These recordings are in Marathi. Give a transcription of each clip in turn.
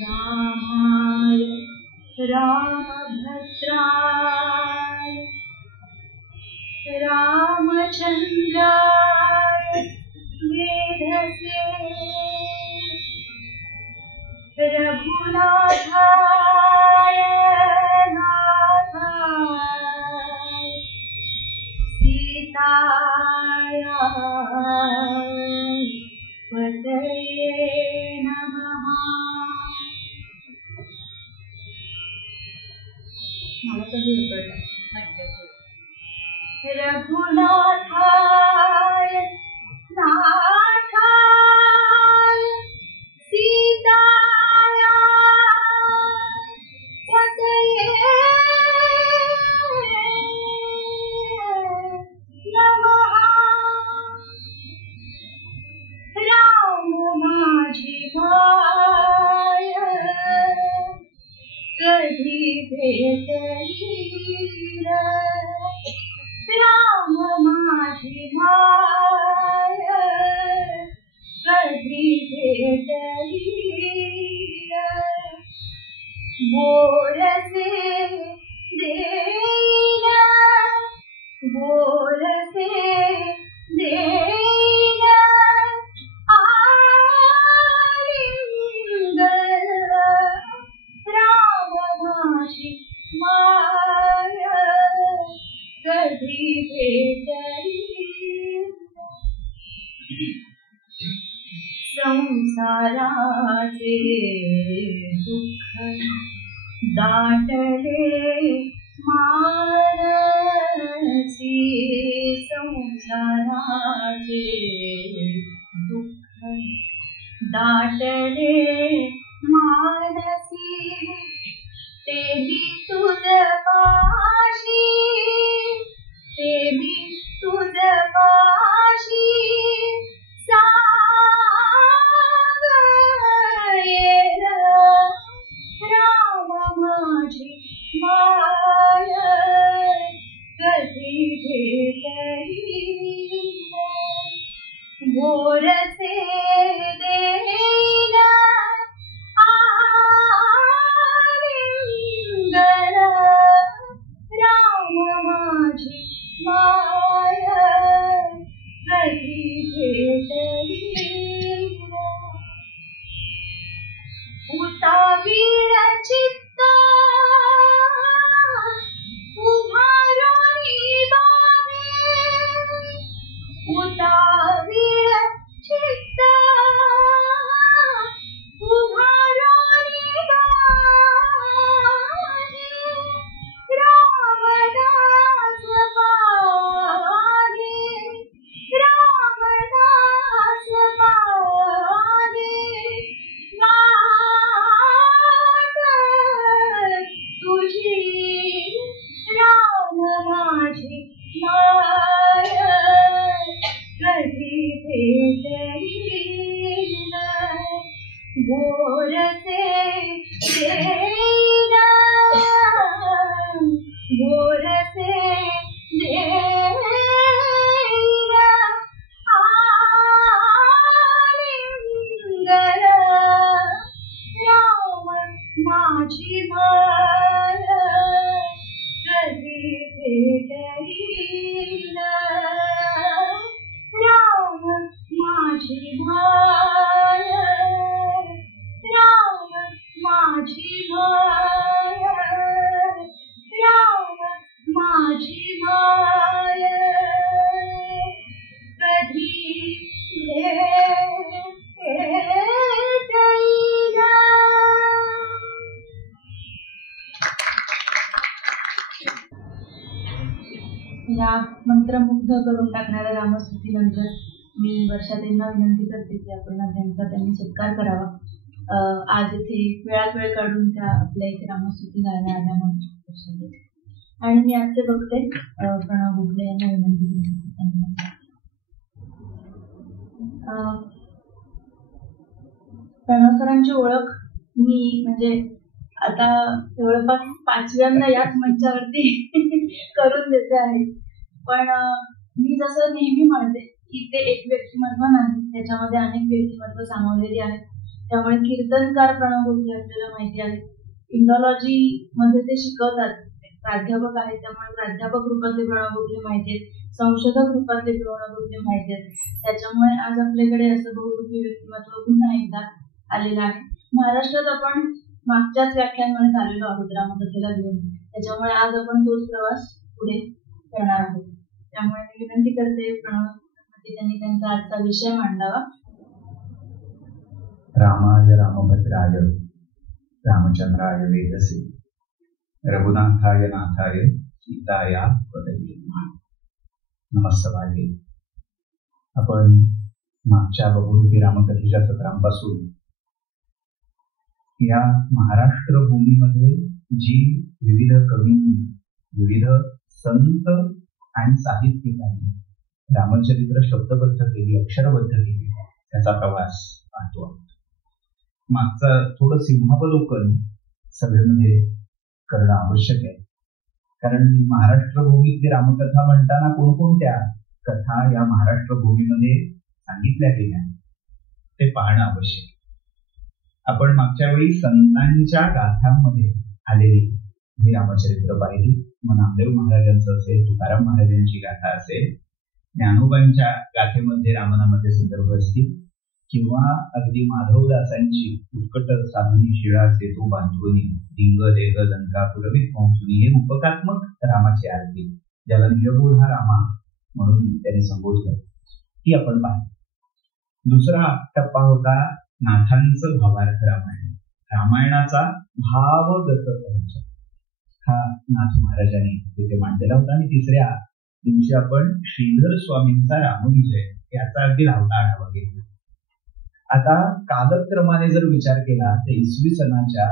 रामाय रामभद्राय रामचन्द्राय वेधसे रघुनाथाय नाथाय सीताय पतये नमः. मला कधी रघुनाथाय नाथाय सीताय पतये नमः. राम माझी माय कधी भेटली राम माझी माय कधी भेटली बोलसे देईन बोलसे देईन आलिंगन राम माझी माय कधी भेटली. संसाराचे दुःख दाटले मानसी संसाराचे दुःख दाटले मानसी ते बी तुझ पाशी ते बी तुझ पाशी सांगेन राम माझी माय कधी भेटली बोलसे देईन आलिंगन राम माझी माय कधी भेटली. उतावीळ चित्त उभारोनी दारे उतावीळ चित्त उभारोनी दारे रामदास पागे रामदास पागे वाट तुझी राम माझी माय कधी भेटली बोलसे देईन बोलसे देईन आलिंगन राम माझी माय कधी भेटली राम माझी माय राम माझी माय राम माझी माय कधी या मंत्रमुग्ध करून टाकणाऱ्या रामस्तुतीनंतर मी वर्षाताईंना विनंती करते की आपण त्यांचा त्यांनी सत्कार करावा. आज इथे वेळात वेळ काढून त्या आपल्या इथे रामस्तुती गायला आल्या म्हणून आणि मी आजचे बघते प्रणव गुगले यांना विनंती करते. प्रणव सरांची ओळख मी म्हणजे आता जवळपास 5व्यांदा याच मंचावरती करून देते आहे. पण मी जसं नेहमी म्हणते की ते एक व्यक्तिमत्व नाही, त्याच्यामध्ये अनेक व्यक्तिमत्व सामावलेली आहेत. त्यामुळे कीर्तनकार प्रणव गोखले आपल्याला माहिती आहे. इंडॉलॉजी मध्ये ते शिकवतात, प्राध्यापक आहेत, त्यामुळे प्राध्यापक रूपातले प्रणव गोखले माहिती आहेत, संशोधक रूपातले प्रणव गोखले माहिती आहेत. त्याच्यामुळे आज आपल्याकडे असं बहुरूपी व्यक्तिमत्व पुन्हा एकदा आलेलं आहे. महाराष्ट्रात आपण मागच्याच व्याख्यानमध्ये आलेलो आहोत रामकथेला घेऊन, त्याच्यामुळे आज आपण तोच प्रवास पुढे करणार आहोत. त्यामुळे मी विनंती करते प्रणव की त्यांनी त्यांचा आजचा विषय मांडावा. रामाय रामभद्राय रामचंद्राय वेदसे रघुनाथाय नाथाय सीताया पदवी नमस्ते. आपण मागच्या बहुरूपी रामकथेच्या सत्रांपासून या महाराष्ट्र भूमीमध्ये जी विविध कवींनी, विविध संत आणि साहित्यिकांनी रामचरित्र शब्दबद्ध केली, अक्षरबद्ध केली, त्याचा प्रवास पाहतो. मागचं थोडं सिंहावलोकन सभेमध्ये करणं आवश्यक आहे, कारण महाराष्ट्र भूमीतली रामकथा म्हणताना कोणकोणत्या कथा या महाराष्ट्र भूमीमध्ये सांगितल्या गेल्या ते पाहणं आवश्यक आहे. आपण मागच्या वेळी संतांच्या गाथांमध्ये आलेली ही रामचरित्र पाहिली. मग नामदेव महाराजांचं असेल, तुकाराम महाराजांची गाथा असेल, ज्ञानोबांच्या गाथेमध्ये रामनामाचे संदर्भ असतील, किंवा अगदी माधवदासांची उत्कट साधुनी शिळा सेतू बांधुनी लिंग देह लंका पुरवित महसुनी हे रूपकात्मक रामाची आरती, ज्याला निजबोध हा रामा म्हणून त्याने संबोधलं, ती आपण पाहिली. दुसरा टप्पा होता नाथांचं भावार्थ रामायण, रामायणाचा भावगत पंच हा नाथ महाराजांनी तिथे मांडलेला होता. आणि तिसऱ्या दिवशी आपण श्रीधर स्वामींचा रामविजय याचा अगदी लावता आढावा घेतला. आता कालक्रमाने जर विचार केला तर इसवी सनाच्या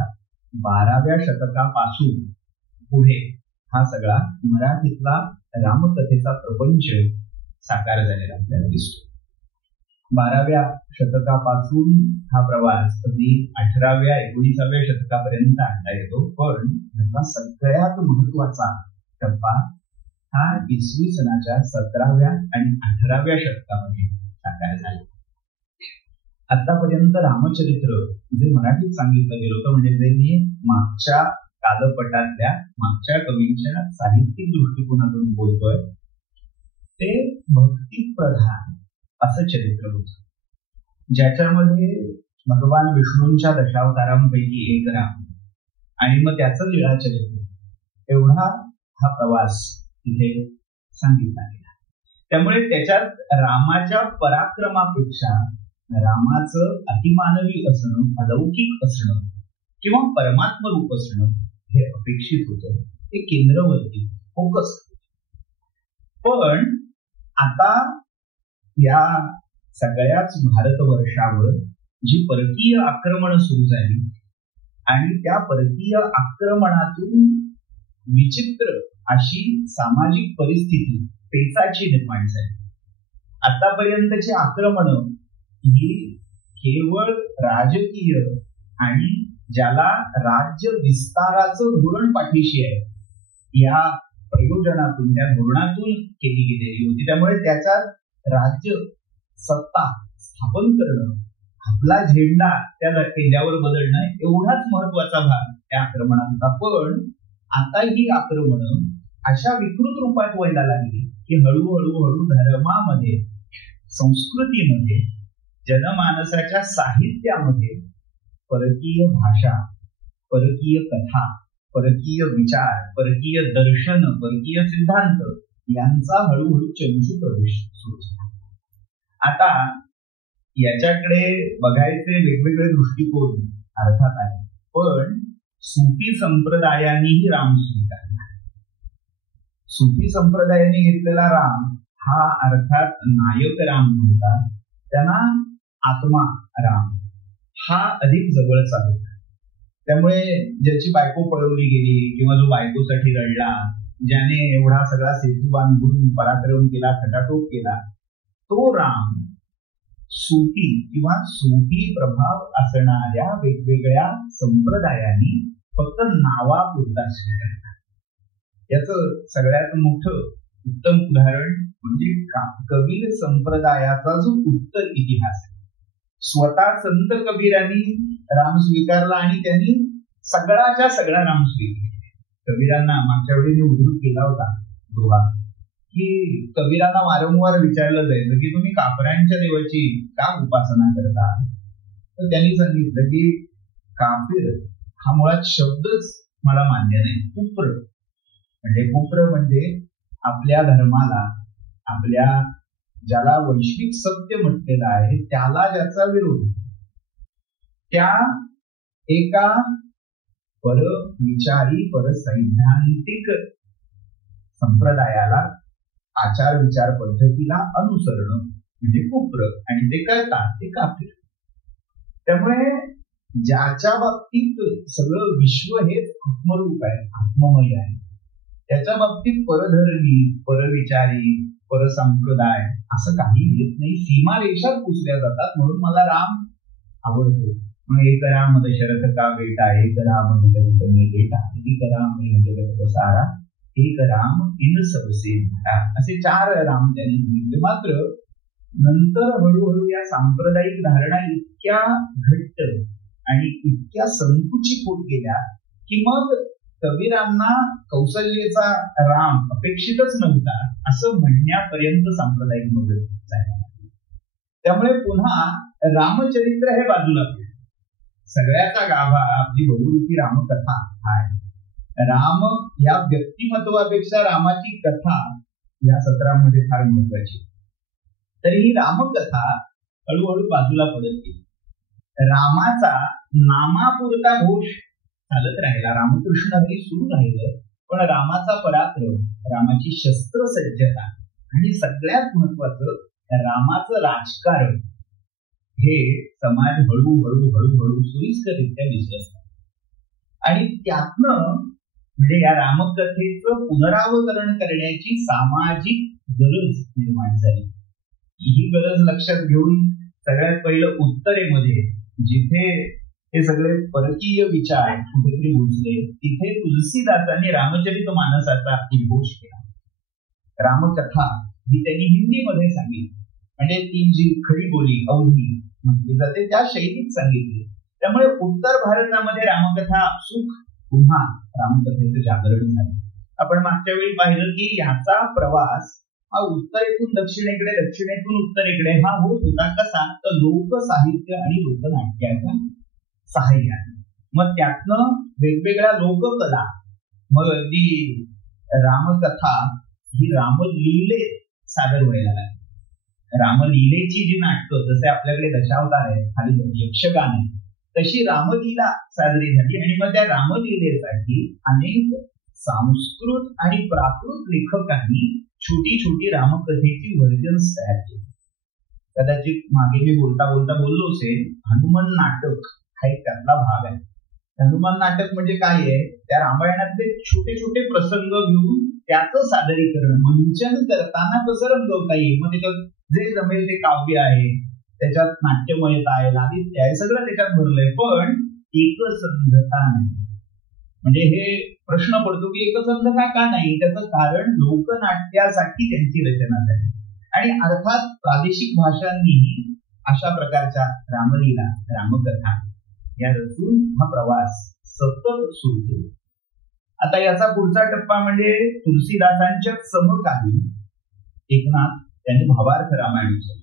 12व्या शतकापासून पुढे हा सगळा मराठीतला रामकथेचा प्रपंच साकार झालेला आपल्याला दिसतो. 12व्या शतकापासून हा प्रवास अगदी 18व्या 19व्या शतकापर्यंत आणता येतो. पण त्याचा सगळ्यात महत्वाचा टप्पा हा इसवी सनाच्या 17व्या आणि 18व्या शतकामध्ये साकार झाला. आतापर्यंत रामचरित्र जे मराठीत सांगितलं गेलं होतं, म्हणजे जे मी मागच्या कालपटातल्या मागच्या कवींच्या साहित्यिक दृष्टिकोनातून बोलतोय, ते भक्तिप्रधान असं चरित्र होतं, ज्याच्यामध्ये भगवान विष्णूंच्या दशावतारांपैकी एक राम आणि मग त्याचं लीळा चरित्र एवढा हा प्रवास तिथे सांगितला गेला. त्यामुळे त्याच्यात रामाच्या पराक्रमापेक्षा रामाचं अतिमानवी असणं, अलौकिक असणं किंवा परमात्म रूप असणं हे अपेक्षित होतं, ते केंद्रवर्ती फोकस. पण आता या सगळ्याच भारतवर्षावर जी परकीय आक्रमण सुरू झाली आणि त्या परकीय आक्रमणातून विचित्र अशी सामाजिक परिस्थिती पेचाची निर्माण झाली. आतापर्यंतची आक्रमण ही केवळ राजकीय आणि ज्याला राज्य विस्ताराचं धोरण पाठीशी आहे या प्रयोजनातून, त्या धोरणातून केली गेलेली होती. त्यामुळे त्याच्यात राज्य सत्ता स्थापन करणं, आपला झेंडा त्या किल्ल्यावर बदलणं एवढाच महत्वाचा भाग त्या आक्रमणात होता. पण आता ही आक्रमणं अशा विकृत रूपात व्हायला लागली की हळूहळू धर्मामध्ये, संस्कृतीमध्ये, जनमानसाच्या साहित्यामध्ये परकीय भाषा, परकीय कथा, परकीय विचार, परकीय दर्शन, परकीय सिद्धांत यांचा हळूहळू चंचू प्रवेश सुरू झाला. आता याच्याकडे बघायचे वेगवेगळे दृष्टिकोन अर्थात आहे, पण सूफी संप्रदायांनीही राम स्वीकारला. सूफी संप्रदायाने घेतलेला राम हा अर्थात नायक राम नव्हता, त्यांना आत्मा राम हा अधिक जवळचा होता. त्यामुळे ज्याची बायको पळवली गेली किंवा जो बायकोसाठी रडला, ज्याने एवढा सगळा सेतू बांधून पराक्रम केला, खटाटोप केला, तो राम सूफी किंवा सूफी प्रभाव असणाऱ्या वेगवेगळ्या संप्रदायांनी फक्त नावापुरता स्वीकारला. याचं सगळ्यात मोठं उत्तम उदाहरण म्हणजे कबीर संप्रदायाचा जो उत्तर इतिहास आहे. स्वतः संत कबीरांनी राम स्वीकारला आणि त्यांनी सगळाच्या सगळा राम स्वीकारला. कबीरांना मागच्या वेळी मी उद्धृत केला होता दोहा, की कबीरांना वारंवार विचारलं जायचं की तुम्ही काफरांच्या देवाची का उपासना करता. तर त्यांनी सांगितलं की काफिर हा मुळात शब्दच मला मान्य नाही. कुप्र म्हणजे आपल्या धर्माला, आपल्या ज्याला वैश्विक सत्य म्हटलेलं आहे त्याला ज्याचा विरोध आहे, त्या एका परविचारी परसैद्धांतिक संप्रदायाला, आचार विचार पद्धतीला अनुसरणं म्हणजे कुप्र, आणि ते करतात ते काफिर. त्यामुळे ज्याच्या बाबतीत सगळं विश्व हे आत्मरूप आहे, आत्ममय आहे, त्याच्या बाबतीत परधर्मी, परविचारी, परसंप्रदाय असं काही येत नाही. सीमारेषा पुसल्या जातात. म्हणून मला राम आवडतो. मग एक राम दशरथ का बेटा, एक राम दशरथ में बेटा, एक राम जगत पसारा, एक राम इन सबसे भरा, असे 4 राम त्यांनी सांगितले. मात्र नंतर हळूहळू या सांप्रदायिक धारणा इतक्या घट्ट आणि इतक्या संकुचित होत गेल्या की मग कबीरांना कौसल्येचा राम अपेक्षितच नव्हता असं म्हणण्यापर्यंत सांप्रदायिक मदत जायला लागली. त्यामुळे पुन्हा रामचरित्र हे बाजूला पडलं. सगळ्याचा गाभा आपली बहुरूपी रामकथा आहे. राम या व्यक्तिमत्वापेक्षा रामाची कथा या सत्रामध्ये फार महत्वाची. तरी ही रामकथा हळूहळू बाजूला पडत गेली. रामाचा नामापुरता घोष चालत राहिला, रामकृष्ण हरी सुरू राहिलं, पण रामाचा पराक्रम, रामाची शस्त्रसज्जता आणि सगळ्यात महत्वाचं रामाचं राजकारण हे समाज हळूहळू हळूहळू सोयीस्कररित्या विसरत. आणि त्यातनं म्हणजे या रामकथेचं पुनरावतरण करण्याची सामाजिक गरज निर्माण झाली. ही गरज लक्षात घेऊन सगळ्यात पहिलं उत्तरेमध्ये जिथे हे सगळे परकीय विचार कुठेतरी घुसले, तिथे तुलसीदासांनी रामचरित मानसाचा उद्घोष केला. रामकथा ही त्यांनी हिंदीमध्ये सांगितली, म्हणजे ती जी खरी बोली अवधी म्हटली जाते त्या शैलीत सांगितली. त्यामुळे उत्तर भारतामध्ये रामकथा आपसूक पुन्हा रामकथेचं जागरण झालं. आपण मागच्या वेळी पाहिलं की याचा प्रवास हा उत्तरेतून दक्षिणेकडे, दक्षिणेतून उत्तरेकडे हा होत होता. कसा? तर लोकसाहित्य आणि लोकनाट्याच्या सहाय्याने. मग त्यातनं वेगवेगळ्या लोककला, मग अगदी रामकथा ही रामलीले सादर व्हायला लागली. रामलीलेची जी नाटकं, जसे आपल्याकडे दशावतार आहेत, खाली यक्षगान आहे, तशी रामलीला साजरी झाली. आणि मग त्या रामलीलेसाठी अनेक संस्कृत आणि प्राकृत लेखकांनी छोटी छोटी रामकथेची व्हर्जन्स तयार केली. कदाचित मागे मी बोलता बोलता बोललो असेल, हनुमान नाटक हा एक त्यातला भाग आहे. हनुमान नाटक म्हणजे काय आहे? त्या रामायणातले छोटे छोटे प्रसंग घेऊन त्याचं सादरीकरण, मंचन करताना कसं रंगवता येईल. मग त्याच्यात जे जमेल ते काव्य आहे, त्याच्यात नाट्यमयता आहे, लालित्य आहे, सगळं त्याच्यात भरलंय. पण एकसंधता नाही. म्हणजे हे प्रश्न पडतो की एकसंधता का नाही? त्याचं कारण लोकनाट्यासाठी त्यांची रचना झाली. आणि अर्थात प्रादेशिक भाषांनीही अशा प्रकारच्या रामलीला, रामकथा या रचून हा प्रवास सतत सुरू केला. आता याचा पुढचा टप्पा म्हणजे तुलसीदासांच्या समकालीन एकनाथ त्यांनी भावार्थ रामायण केलं.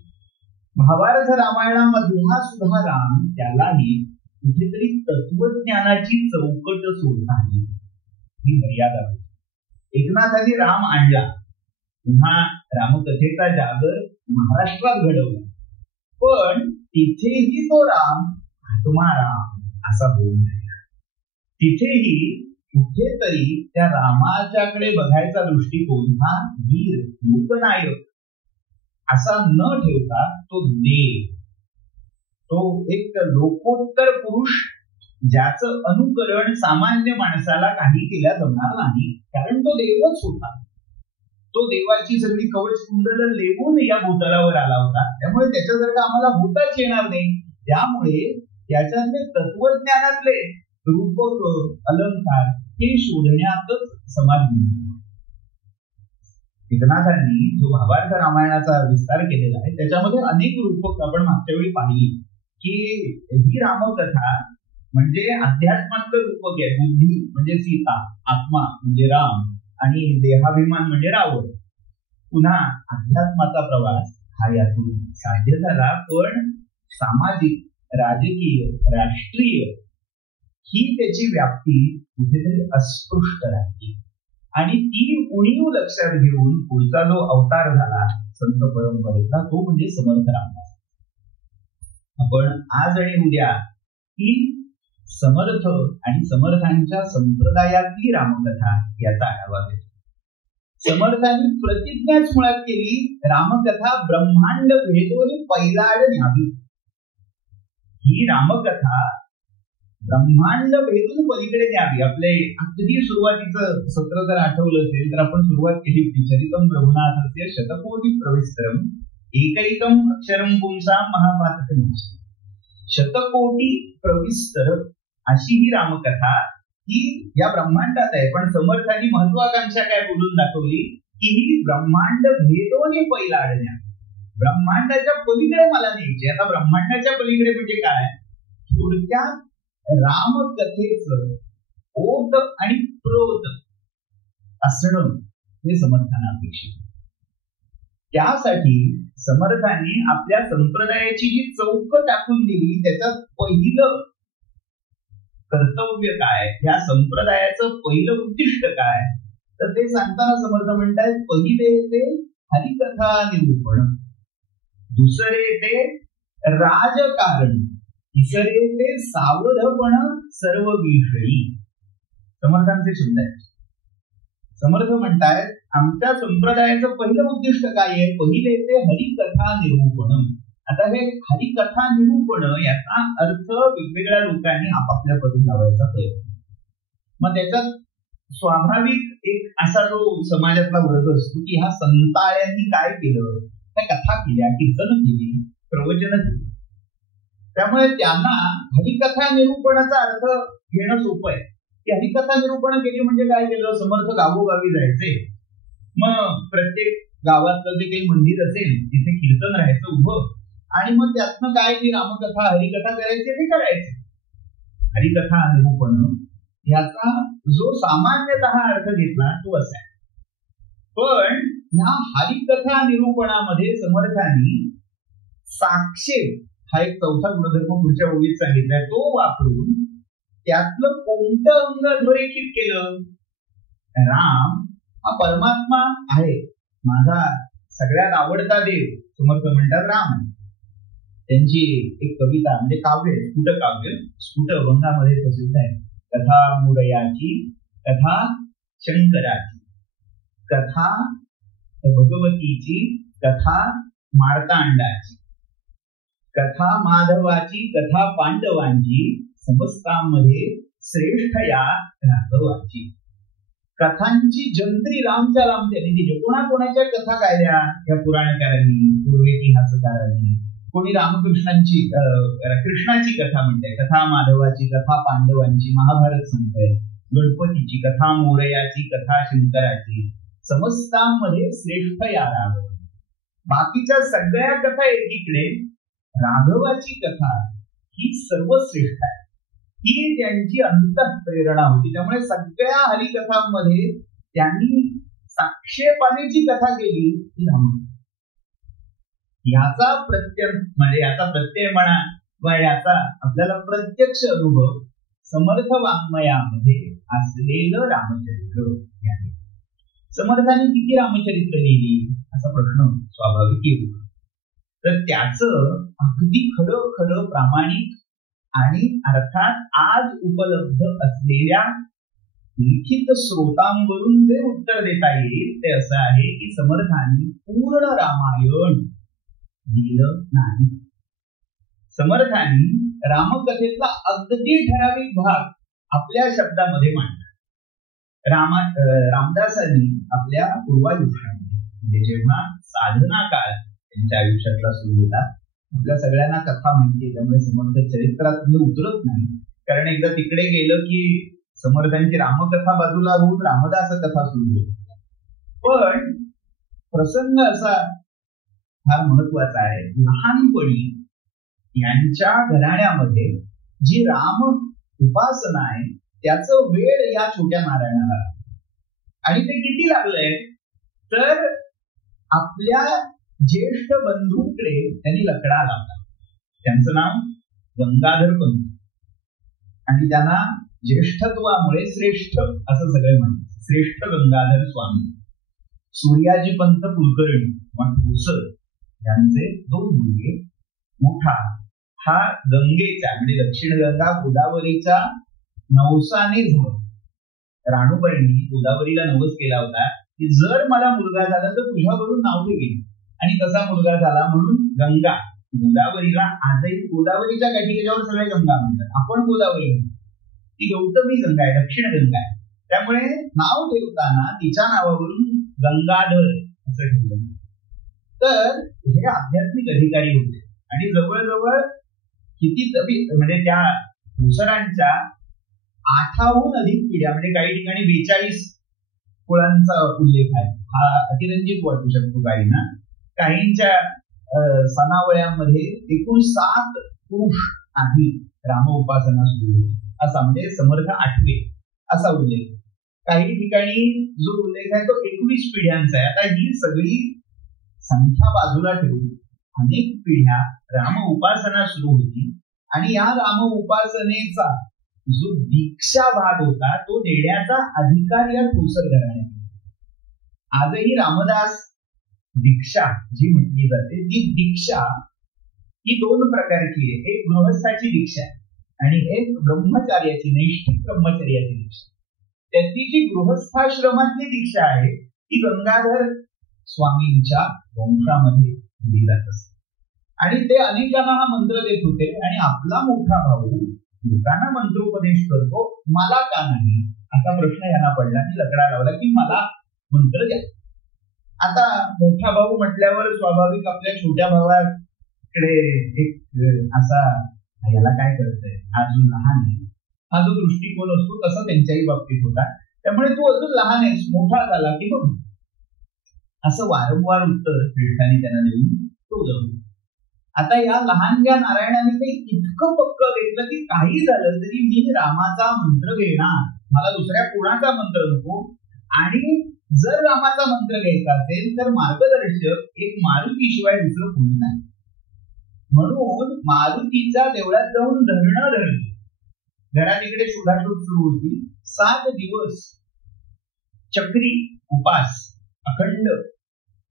भावार्थ रामायणामधला सुद्धा राम, त्यालाही कुठेतरी तत्वज्ञानाची चौकट सोडता आली, ही मर्यादा होती. एकनाथांनी राम आणला, पुन्हा रामकथेचा जागर महाराष्ट्रात घडवला, पण तिथेही तो राम आत्माराम असा होऊन राहिला. तिथेही कुठेतरी त्या रामाच्याकडे बघायचा दृष्टिकोन हा वीर, लोकनायक असा न ठेवता तो देव, तो एक लोकोत्तर पुरुष ज्याचं अनुकरण सामान्य माणसाला काही केल्या जमणार नाही, कारण तो देवच होता. तो देवाची सगळी कवच कुंडलं लेवून या भूतलावर आला होता. त्यामुळे त्याच्यासारखं आम्हाला भूताच येणार नाही. त्यामुळे त्याच्यातले तत्वज्ञानातले रूपक, अलंकार हे शोधण्यातच समाज गुंतला. एकनाथांनी जो भावार्थ रामायणाचा विस्तार केलेला आहे त्याच्यामध्ये अनेक रूपक आपण मागच्या वेळी पाहिली की ही रामकथा म्हणजे अध्यात्मातलं रूपक आहे. बुद्धी म्हणजे सीता, आत्मा म्हणजे राम आणि देहाभिमान म्हणजे रावण. पुन्हा अध्यात्माचा प्रवास हा यातून साध्य झाला. पण सामाजिक, राजकीय, राष्ट्रीय ही त्याची व्याप्ती कुठेतरी अस्पृष्ट राहिली आणि ती उणीव लक्षात घेऊन पुढचा जो अवतार झाला संत परंपरेचा तो म्हणजे समर्थ रामदास. आपण आज आणि उद्या ही समर्थ आणि समर्थांच्या संप्रदायातली रामकथा याचा आढावा घेतो. समर्थांनी प्रतिज्ञाच मुळात केली, रामकथा ब्रह्मांड भेदोनी पैलाड न्यावी. ही रामकथा ब्रह्मांड भेदून पलीकडे न्यावी. आपले अगदी सुरुवातीचं सत्र जर आठवलं असेल तर आपण सुरुवात केली होती, चरितम रघुनाथस्य शतकोटी प्रविस्तरम एकैकम अक्षरम पुंसाम महापातकम. शतकोटी प्रविस्तर अशी ही रामकथा ही या ब्रह्मांडात आहे. पण समर्थांनी महत्वाकांक्षा काय बोलून दाखवली की ही ब्रह्मांड भेदोने पैलाडण्या, ब्रह्मांडाच्या पलीकडे मला न्यायची. आता ब्रह्मांडाच्या पलीकडे म्हणजे काय, थोडक्यात रामकथेचं ओत आणि प्रोत असणं हे समर्थांना अपेक्षित. त्यासाठी समर्थांनी आपल्या संप्रदायाची जी चौकट टाकून दिली, त्याच्यात पहिलं कर्तव्य काय, या संप्रदायाचं पहिलं उद्दिष्ट काय, तर ते सांगताना समर्थ म्हणतात, पहिले ते हरिकथा निरूपण, दुसरे ते राजकारण, तिसरे ते सावधपण सर्व विषयी. समर्थांचे शब्द आहेत. समर्थ म्हणतायत आमच्या संप्रदायाचं पहिलं उद्दिष्ट काय आहे, पहिले ते हरिकथा निरूपण. आता हे हरिकथा निरूपण याचा अर्थ वेगवेगळ्या लोकांनी आपापल्या पद्धतीने लावायचा प्रयत्न. मग त्याच्यात स्वाभाविक एक असा जो समाजातला वर्ग असतो की ह्या संताळ्यांनी काय केलं, त्या कथा केल्या, कीर्तन केली, प्रवचन केली. त्यामुळे त्यांना हरिकथा निरूपणाचा अर्थ घेणं सोपं आहे. की हरिकथा निरूपण केली म्हणजे काय केलं, समर्थ गावोगावी जायचे, मग प्रत्येक गावातलं जे काही मंदिर असेल तिथे कीर्तन राहायचं उभं, आणि मग त्यातनं काय ती रामकथा हरिकथा करायची ते करायचे. हरिकथा निरूपण याचा जो सामान्यतः अर्थ घेतला तो असा आहे. पण ह्या हरिकथा निरूपणामध्ये समर्थांनी साक्षेप हा एक चौथा गुणधर्म पुढच्या ओळीत सांगितलाय, तो वापरून त्यातलं कोणतं अंग अधोरेखित केलं. राम हा परमात्मा आहे, माझा सगळ्यात आवडता देव. समर्थ म्हणतात राम. त्यांची एक कविता म्हणजे काव्य, स्फुटकाव्य, स्फुट अभंगामध्ये प्रसिद्ध आहे. कथा मुरयाची, कथा शंकराची, कथा भगवतीची, कथा मार्तांडाची, कथा माधवाची, कथा पांडवांची, समस्तांमध्ये श्रेष्ठ या राघवाची. कथांची जंत्री लांबच्या लांब त्यांनी दिली. कोणाकोणाच्या कथा गायल्या या पुराणकारांनी, पूर्वेतिहासकारांनी. कोणी रामकृष्णांची कृष्णाची कथा म्हणते, कथा माधवाची, कथा पांडवांची, महाभारत सांगताय, गणपतीची, कथा मोरयाची, कथा शंकराची, समस्तांमध्ये श्रेष्ठ या राघव. बाकीच्या सगळ्या कथा एकीकडे, राघवाची कथा ही सर्वश्रेष्ठ आहे. ही त्यांची अंतःप्रेरणा होती. त्यामुळे सगळ्या हरिकथांमध्ये त्यांनी साक्षेपाने जी कथा केली ती रामकथा. याचा प्रत्यय म्हणा वा याचा आपल्याला प्रत्यक्ष अनुभव समर्थ वाङ्मयामध्ये असलेलं रामचरित्र आहे. समर्थांनी किती रामचरित्र लिहिली असा प्रश्न स्वाभाविक येऊ. तर त्याचं अगदी खरं प्रामाणिक आणि अर्थात आज उपलब्ध असलेल्या लिखित स्रोतांवरून जे उत्तर देता येईल ते असं आहे की समर्थांनी पूर्ण रामायण लिहिलं नाही. समर्थांनी रामकथेतला अगदी ठराविक भाग आपल्या शब्दामध्ये मांडला. रामदासांनी आपल्या पूर्वायुष्यामध्ये म्हणजे जेव्हा साधना काळ त्यांच्या आयुष्यातला सुरू होता, आपल्या सगळ्यांना कथा माहिती आहे, त्यामुळे समर्थ चरित्रात उतरत नाही. कारण एकदा तिकडे गेलं की समर्थांची रामकथा बाजूला होऊन रामदास कथा सुरू होती. पण प्रसंग असा फार महत्वाचा आहे. लहानपणी यांच्या घराण्यामध्ये जी राम उपासना आहे त्याचं वेळ या छोट्या नारायणाला, आणि ते किती लागलंय तर आपल्या ज्येष्ठ बंधूंकडे त्यांनी लकडा लावला. त्यांचं नाव गंगाधर पंत, आणि त्यांना ज्येष्ठत्वामुळे श्रेष्ठ असं सगळे म्हणतात. श्रेष्ठ गंगाधर स्वामी, सूर्याजी पंत कुलकर्णी भोसर यांचे 2 मुलगे. मोठा हा गंगेच्या म्हणजे दक्षिण गंगा गोदावरीचा नवसाने झाला. राणूबाईंनी गोदावरीला नवस केला होता की जर मला मुलगा झाला तर तुझ्यावरून नाव ठेवीन, आणि तसा मुलगा झाला. म्हणून गंगा गोदावरीला आजही गोदावरीच्या काठीवर सगळे गंगा म्हणतात, आपण गोदावरी म्हणतो. ती गौतमी गंगा आहे, दक्षिण गंगा आहे. त्यामुळे नाव ठेवताना तिच्या नावावरून गंगाधर असं ठेवलं. तर हे आध्यात्मिक अधिकारी होते, आणि जवळजवळ कितीतरी म्हणजे त्या भोसरांच्या 8हून अधिक पिढ्या, म्हणजे काही ठिकाणी 42 कुळांचा उल्लेख आहे. हा अतिरंजित वाटू शकतो काहींना. काहींच्या सनावळ्यांमध्ये एकूण 7 पुरुष आधी राम उपासना सुरू होती असा, म्हणजे समर्थ 8वे असा उल्लेख. काही ठिकाणी जो उल्लेख आहे तो 21 पिढ्यांचा आहे. आता ही सगळी संख्या बाजूला ठेवून अनेक पिढ्या राम उपासना सुरू होती, आणि या राम उपासनेचा जो दीक्षा भाग होता तो देण्याचा अधिकार या ठोसर घराण्यात. आजही रामदास दीक्षा जी म्हटली जाते ती दीक्षा ही 2 प्रकारची आहे. एक गृहस्थाची दीक्षा आणि एक ब्रह्मचार्याची, नैष्ठिक ब्रह्मचर्याची दीक्षा. त्याची जी गृहस्थाश्रमातली दीक्षा आहे ती गंगाधर स्वामींच्या वंशामध्ये दिली जात असते, आणि ते अनेकांना हा मंत्र देत होते. आणि आपला मोठा भाऊ लोकांना मंत्रोपदेश करतो, मला का नाही असा प्रश्न यांना पडला. की लकडा लावला की मला मंत्र द्या. आता मोठा भाऊ म्हटल्यावर स्वाभाविक आपल्या छोट्या भावाकडे एक असा याला काय करतंय, अजून लहान आहे, हा जो दृष्टिकोन असतो तसा त्यांच्याही बाबतीत होता. त्यामुळे तू अजून लहान आहेस, मोठा झाला की बघ असं वारंवार उत्तर श्रेष्ठांनी त्यांना देऊन ठेवलं. आता या लहानग्या नारायणाने ते इतकं पक्क घेतलं की काही झालं तरी मी रामाचा मंत्र घेणार, मला दुसऱ्या कोणाचा मंत्र नको. आणि जर रामाचा मंत्र घ्यायचा असेल तर मार्गदर्शक एक मारुतीशिवाय दुसरं कोणी नाही. म्हणून मारुतीच्या देवळात जाऊन धरणं. घरात इकडे शोधाशोध सुरू होती. 7 दिवस चक्री उपास अखंड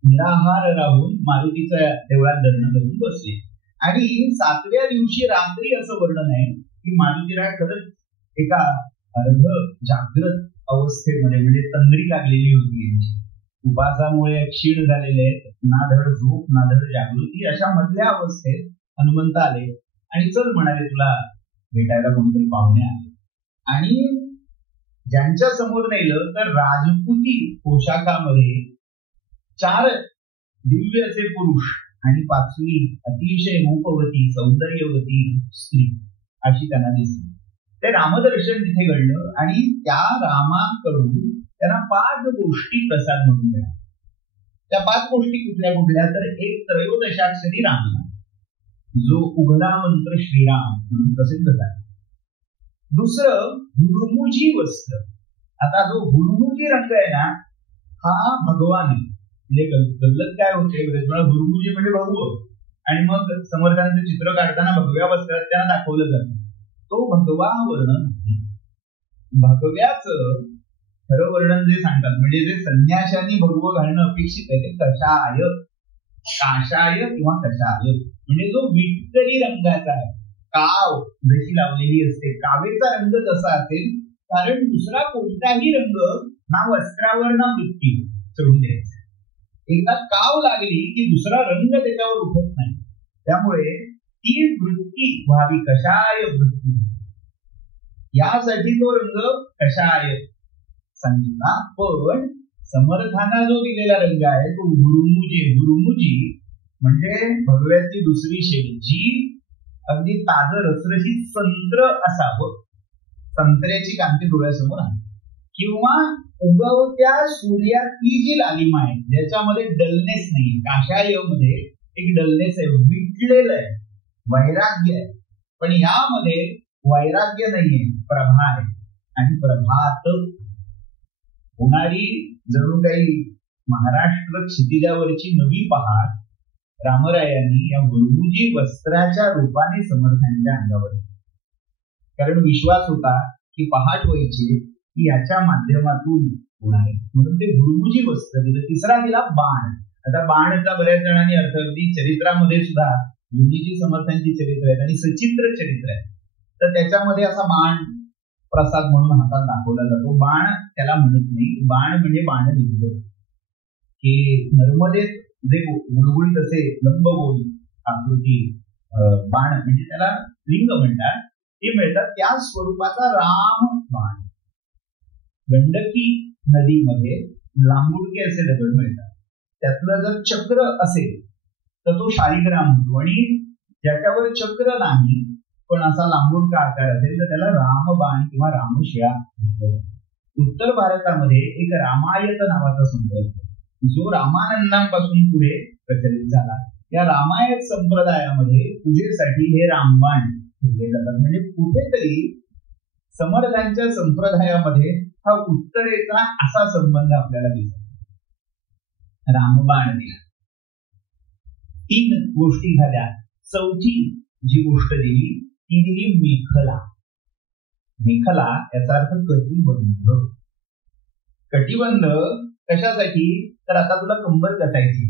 निराहार राहून मारुतीच्या देवळात धरणं धरून बसले. आणि 7व्या दिवशी रात्री असं वर्णन आहे की मारुतीला खरंच एका अर्ध जागृत अवस्थेमध्ये, म्हणजे तंद्री लागलेली होती यांची. उपासामुळे क्षीण झालेले, ना धड झोप ना धड जागृती, अशा मधल्या अवस्थेत हनुमंत आले आणि चल म्हणाले तुला भेटायला कोणीतरी पाहुणे आले. आणि ज्यांच्या समोर नेलं तर राजपुती पोशाखामध्ये 4 दिव्य असे पुरुष आणि 5वी अतिशय रूपवती सौंदर्यवती स्त्री अशी त्यांना दिसली. ते रामदर्शन तिथे घडलं, आणि त्या रामाकडून त्यांना 5 गोष्टी प्रसाद म्हणून मिळाल्या. त्या 5 गोष्टी कुठल्या कुठल्या तर एक 13 रामनाम, जो उघडा मंत्र श्रीराम म्हणून प्रसिद्ध झाला. दुसरं हुरमुजी वस्त्र. आता जो हुरमुजी रंग आहे ना हा भगवान आहे. म्हणजे गल्लत काय होते हुरमुजी म्हणजे भगव, आणि मग समर्थांचं चित्र काढताना भगव्या वस्त्रात त्यांना दाखवलं जातं. तो भगवा वर्णन आहे. भगव्याचं खरं वर्णन जे सांगतात म्हणजे जे संन्याशांनी भगवं घालणं अपेक्षित आहे ते कषाय, काषाय किंवा कषाय, म्हणजे जो विटकरी रंगाचा आहे. काव जशी लावलेली असते, कावेचा रंग तसा असेल, कारण दुसरा कोणताही रंग ना वस्त्रावर ना वृत्ती चढू द्यायचा. एकदा काव लागली की दुसरा रंग त्याच्यावर उठत नाही. त्यामुळे ती वृत्ती व्हावी, कषाय वृत्ती, यासाठी तो रंग कषाय सांगितला. पण समर्थांना जो दिलेला रंग आहे तो हुरमुजी म्हणजे भगव्याची दुसरी शेड, जी अगदी ताजं रसरशीत संत्र असावं, संत्र्याची कांती डोळ्यासमोर आहे, किंवा उगवत्या सूर्यातली जी लालिमा आहे ज्याच्यामध्ये डलनेस नाही. काषाय मध्ये एक डलनेस आहे, विटलेलं आहे. वैराग्य आहे, पण यामध्ये वैराग्य नाहीये, प्रभा आहे. आणि प्रभात होणारी जणू काही महाराष्ट्र क्षितिजावरची नवी पहाट रामरायांनी या गुरुजी वस्त्राच्या रूपाने समर्थांच्या अंगावर, कारण विश्वास होता की पहाट व्हायची की याच्या माध्यमातून होणार आहे, म्हणून ते गुरुजी वस्त्र दिलं. तिसरा दिला बाण. आता बाणचा बऱ्याच जणांनी अर्थ, अगदी चरित्रामध्ये सुद्धा गुरुजी समर्थांची चरित्र आहेत आणि सचित्र चरित्र आहे, तर त्याच्यामध्ये असा बाण प्रसाद म्हणून हातात दाखवला जातो. बाण त्याला म्हणत नाही, बाण म्हणजे बाणलिंग, की नर्मदेत जे गुळगुळीत असे लंबगोल आकृती बाण म्हणजे त्याला लिंग म्हणतात, ते मिळतात. त्या स्वरूपाचा राम बाण. गंडकी नदीमध्ये लांबुडके असे दगड मिळतात, त्यातलं जर चक्र असेल तर तो शालिग्राम होतो, आणि ज्याच्यावर चक्र नाही पण असा लांबुडका आकार असेल तर त्याला रामबाण किंवा रामशिळा म्हटलं जातं. उत्तर भारतामध्ये एक रामायत नावाचा संप्रदाय जो रामानंदांपासून पुढे प्रचलित झाला. या रामायत संप्रदायामध्ये पूजेसाठी हे रामबाण ठेवले जातात. म्हणजे कुठेतरी समर्थांच्या संप्रदायामध्ये हा उत्तरेचा असा संबंध आपल्याला दिसतो. रामबाण दिला. 3 गोष्टी झाल्या. चौथी जी गोष्ट दिली ती दिली मेखला. मेखला याचा अर्थ कटिबंध. कटिबंध कशासाठी, तर आता तुला कंबर कसायची,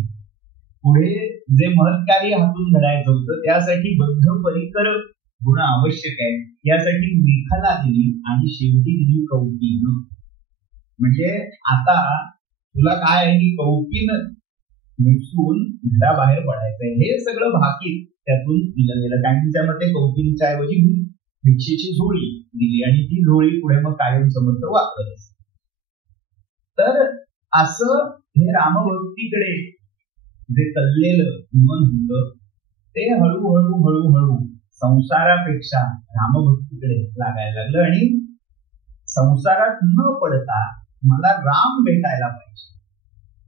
पुढे जे महत्कार्य हातून घडायचं होतं त्यासाठी बद्ध परिकर होणं आवश्यक आहे, यासाठी मेखला दिली. आणि शेवटी दिली कौपीन. म्हणजे आता तुला काय आहे की कौपीन नेसून घराबाहेर पडायचंय, हे सगळं भाकीत त्यातून दिलं गेलं. त्यांच्या मते कौपीनच्या ऐवजी भिक्षेची झोळी दिली, आणि ती झोळी पुढे मग कायम समर्थ वापरत असते. तर असं हे रामभक्तीकडे जे कललेलं मन होतं ते हळूहळू हळूहळू संसारापेक्षा रामभक्तीकडे लागायला लागलं. आणि संसारात न पडता मला राम भेटायला पाहिजे,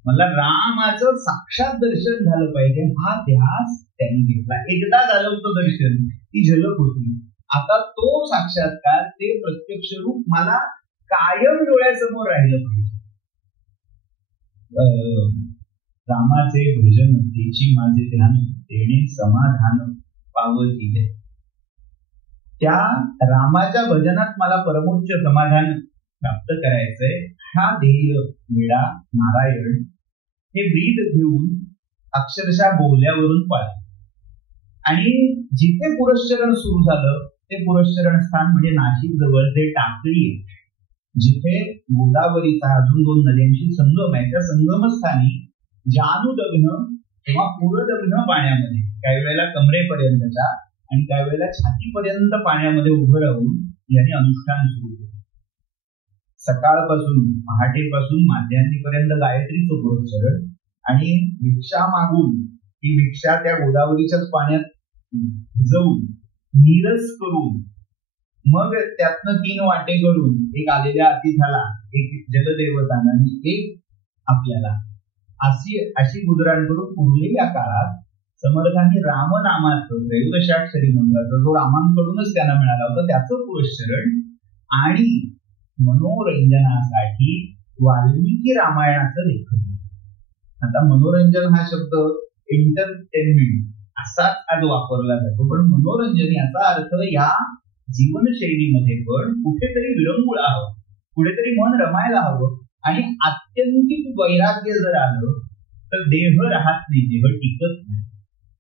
मला रामाचं साक्षात दर्शन झालं पाहिजे, हा ध्यास त्यांनी घेतला. एकदा झालं होतं दर्शन, ती झलक होती. आता तो साक्षात्कार, ते प्रत्यक्ष रूप मला कायम डोळ्यासमोर राहिलं पाहिजे. रामाचे भजन त्याची माझे ध्यान, तेणे समाधान पावतिले. त्या रामाच्या भजनात मला परमोच्च समाधान प्राप्त करायचंय. हा ध्येय वेळा नारायण हे ब्रीद घेऊन अक्षरशः बोल्यावरून पळाले. आणि जिथे पुरश्चरण सुरू झालं ते पुरश्चरण स्थान म्हणजे नाशिक जवळचे टाकळी, जिथे गोदावरीचा अजून 2 नद्यांशी संगम आहे. त्या संगमस्थानी जानूदग्न किंवा पूरदग्न पाण्यामध्ये, काही वेळेला कमरेपर्यंतच्या आणि काही वेळेला छातीपर्यंत पाण्यामध्ये उभं राहून यांनी अनुष्ठान सुरू केलं. सकाळपासून पहाटेपासून माध्यान्हीपर्यंत गायत्रीचं पुरस्चरण, आणि भिक्षा मागून ही भिक्षा त्या गोदावरीच्याच पाण्यात भिजवून नीरस करून मग त्यातनं 3 वाटे करून एक आलेल्या अतिथाला, एक जलदेवतांना आणि एक आपल्याला, अशी गुजराण करून उरलेल्या काळात समर्थांनी रामनामाचं त्रयोदशाक्षरी मंत्राचा, जो रामांकडूनच त्यांना मिळाला होता, त्याचं पुरस्चरण आणि मनोरंजनासाठी वाल्मिकी रामायणाचं लेखन. आता मनोरंजन हा शब्द एंटरटेनमेंट असाच आज वापरला जातो, पण मनोरंजन याचा अर्थ या जीवनशैलीमध्ये पण कुठेतरी विरंगुळा हवं, कुठेतरी मन रमायला हवं. आणि आत्यंतिक वैराग्य जर आलं तर देह राहत नाही, देह टिकत नाही.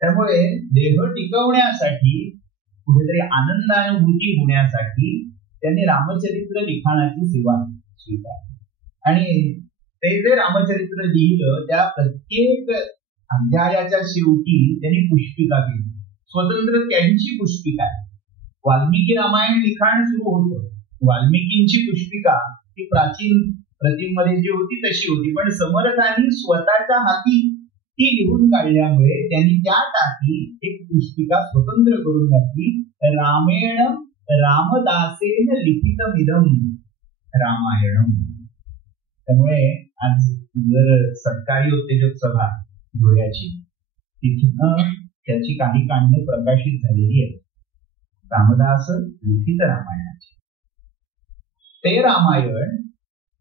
त्यामुळे देह टिकवण्यासाठी, कुठेतरी आनंदानुभूती होण्यासाठी त्यांनी रामचरित्र लिखाणाची सेवा स्वीकारली. आणि ते जे रामचरित्र लिहिलं त्या प्रत्येक अध्यायाच्या शेवटी त्यांनी पुष्पिका केली, स्वतंत्र त्यांची पुष्पिका. वाल्मिकी रामायण लिखाण सुरू होतं, वाल्मिकींची पुष्पिका ही प्राचीन प्रतिमध्ये जी होती तशी होती, पण समर्थांनी स्वतःच्या हाती ती लिहून काढल्यामुळे त्यांनी त्या टाकी एक पुस्तिका स्वतंत्र करून घातली. रामेण रामदासेन लिखितमिदं रामायणम. त्यामुळे आज जर सत्कारी उत्तेजक सभा धुळ्याची, तिथून त्याची काही कांड प्रकाशित झालेली आहेत. रामदास लिखित रामायणाचे ते रामायण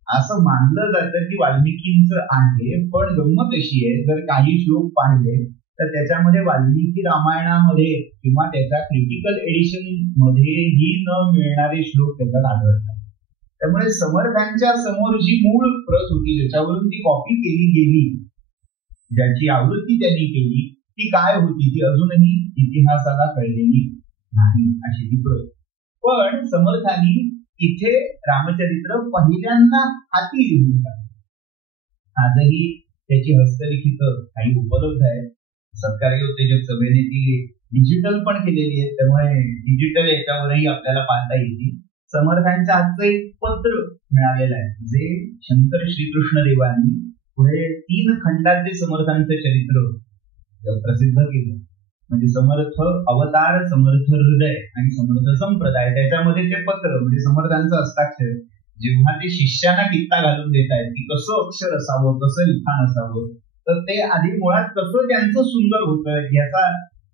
असं मानलं जातं की वाल्मिकींचं आहे, पण गंमत अशी आहे, जर काही श्लोक पाहिले तर त्याच्यामध्ये वाल्मिकी रामायणामध्ये किंवा त्याच्या क्रिटिकल एडिशन मध्येही न मिळणारे श्लोक त्याच्यात आढळतात. त्यामुळे समर्थांच्या समोर जी मूळ प्रत होती, ज्याच्यावरून ती कॉपी केली गेली, ज्याची आवृत्ती त्यांनी केली, ती काय होती ती अजूनही इतिहासाला कळलेली नाही अशी ती प्रत. पण समर्थांनी इथे रामचरित्र पहिल्यांदा हाती लिहून टाकलं. आजही त्याची हस्तलिखित काही उपलब्ध आहेत. सरकारी उत्तेजक सभेने ती डिजिटल पण केलेली आहे, त्यामुळे डिजिटल याच्यावरही आपल्याला पाहता येतील. समर्थांच्या हातचं एक पत्र मिळालेलं आहे, जे शंकर श्रीकृष्ण देवांनी पुढे 3 खंडात ते समर्थांचं चरित्र प्रसिद्ध केलं. म्हणजे समर्थ अवतार, समर्थ हृदय आणि समर्थ संप्रदाय, त्याच्यामध्ये ते पत्र म्हणजे समर्थांचं हस्ताक्षर जेव्हा ते शिष्यांना टिप्पा घालून देत आहेत की कसं अक्षर असावं, कसं लिखाण असावं, तर ते आधी मुळात कसं त्यांचं सुंदर होतं याचा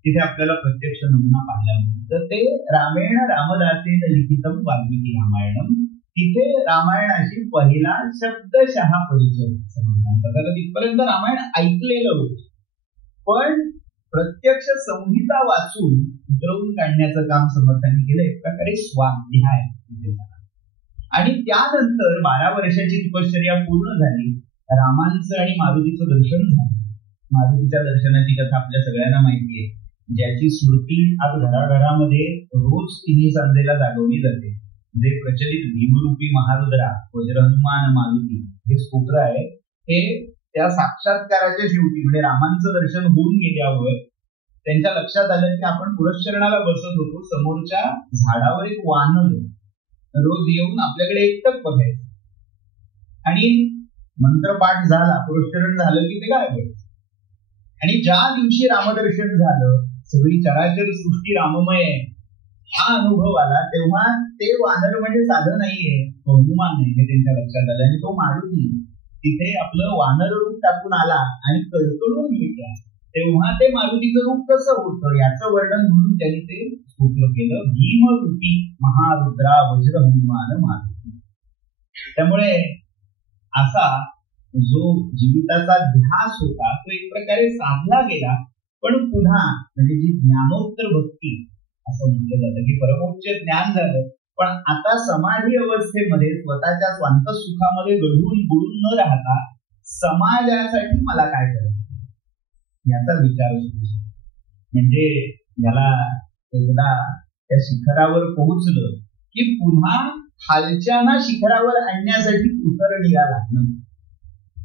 तिथे आपल्याला प्रत्यक्ष नमुना पाहायला मिळतो. तर ते रामेण रामदासेन लिखितम वाल्मिकी रामायणम, तिथे रामायणाशी पहिला शब्दशः परिचय समर्थांचा. तर तिथपर्यंत रामायण ऐकलेलं होतं, पण प्रत्यक्ष संहिता वाचून उतरवून काढण्याचं काम समर्थांनी केलं. एक प्रकारे स्वाध्याय. आणि त्यानंतर 12 वर्षाची तपश्चर्या पूर्ण झाली. रामांचं आणि मारुतीचं दर्शन झालं. मारुतीच्या दर्शनाची कथा आपल्या सगळ्यांना माहिती आहे, ज्याची स्मृती आज घराघरामध्ये रोज तिन्ही संध्येला जागवली जाते. जे प्रचलित भीमरूपी महारुद्रा वज्रहनुमान मारुती हे स्तोत्र आहे, हे त्या साक्षात्काराच्या शेवटी म्हणजे रामांचं दर्शन होऊन गेल्यावर त्यांच्या लक्षात आलं की आपण पुरश्चरणाला बसत होतो, समोरच्या झाडावर एक वानर रोज येऊन आपल्याकडे एकटक बघायचं आणि मंत्रपाठ झाला, पुरश्चरण झालं की ते गायब व्हायचं. आणि ज्या दिवशी रामदर्शन झालं, सगळी चराचर सृष्टी राममय आहे हा अनुभव आला, तेव्हा ते वानर म्हणजे साधं नाहीये, हनुमान आहे हे त्यांच्या लक्षात आलं. आणि तो मारुती तिथे आपलं वानर रूप टाकून आला आणि कळकळून भेटला, तेव्हा ते मारुतीचं रूप कसं होतं याचं वर्णन म्हणून त्यांनी ते स्तोत्र केलं, भीमरूपी महारुद्रा वज्र हनुमान मारुती. त्यामुळे असा जो जीविताचा ध्यास होता तो एक प्रकारे साधला गेला. पण पुन्हा म्हणजे जी ज्ञानोत्तर भक्ती असं म्हटलं जातं की परमोच्च ज्ञान झालं, पण आता समाधी अवस्थेमध्ये स्वतःच्या स्वांत सुखामध्ये गढून बुडून न राहता समाजासाठी मला काय करायचं याचा विचार सुरू झाला. म्हणजे याला एकदा त्या शिखरावर पोहोचलं की पुन्हा खालच्यांना शिखरावर आणण्यासाठी उतरणीला लागणं,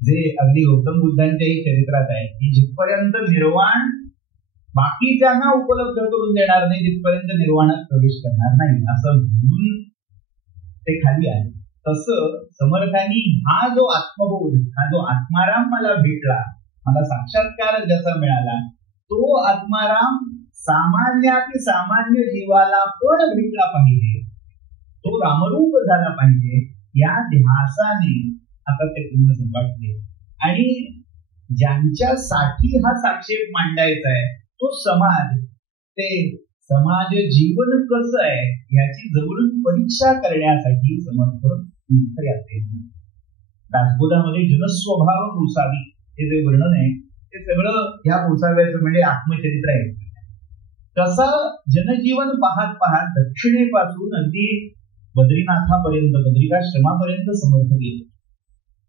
जे अगदी गौतम बुद्धांच्याही चरित्रात आहे की जिथपर्यंत निर्वाण बाकीच्यांना उपलब्ध करून देणार नाही तिथपर्यंत निर्वाणात प्रवेश करणार नाही असं म्हणून ते खाली आले. तसं समर्थांनी हा जो आत्मबोध, हा जो आत्माराम मला भेटला, मला साक्षात्कार ज्याचा मिळाला, तो आत्माराम सामान्यातील सामान्य जीवाला पण भेटला पाहिजे, तो रामरूप झाला पाहिजे या ध्यासाने आता ते पुन्हा झपाटले. आणि ज्यांच्यासाठी हा साक्षेप मांडायचा आहे तो समाज, ते समाज जीवन कसं आहे याची जवळून परीक्षा करण्यासाठी समर्थ तीर्थयात्रेत दासबोधामध्ये जनस्वभाव गोसावी हे जे वर्णन आहे ते सगळं ह्या गोसाव्याचं म्हणजे आत्मचरित्र आहे. तसं जनजीवन पाहत पाहत दक्षिणेपासून अगदी बद्रीनाथापर्यंत, बद्रिकाश्रमापर्यंत समर्थ गेले.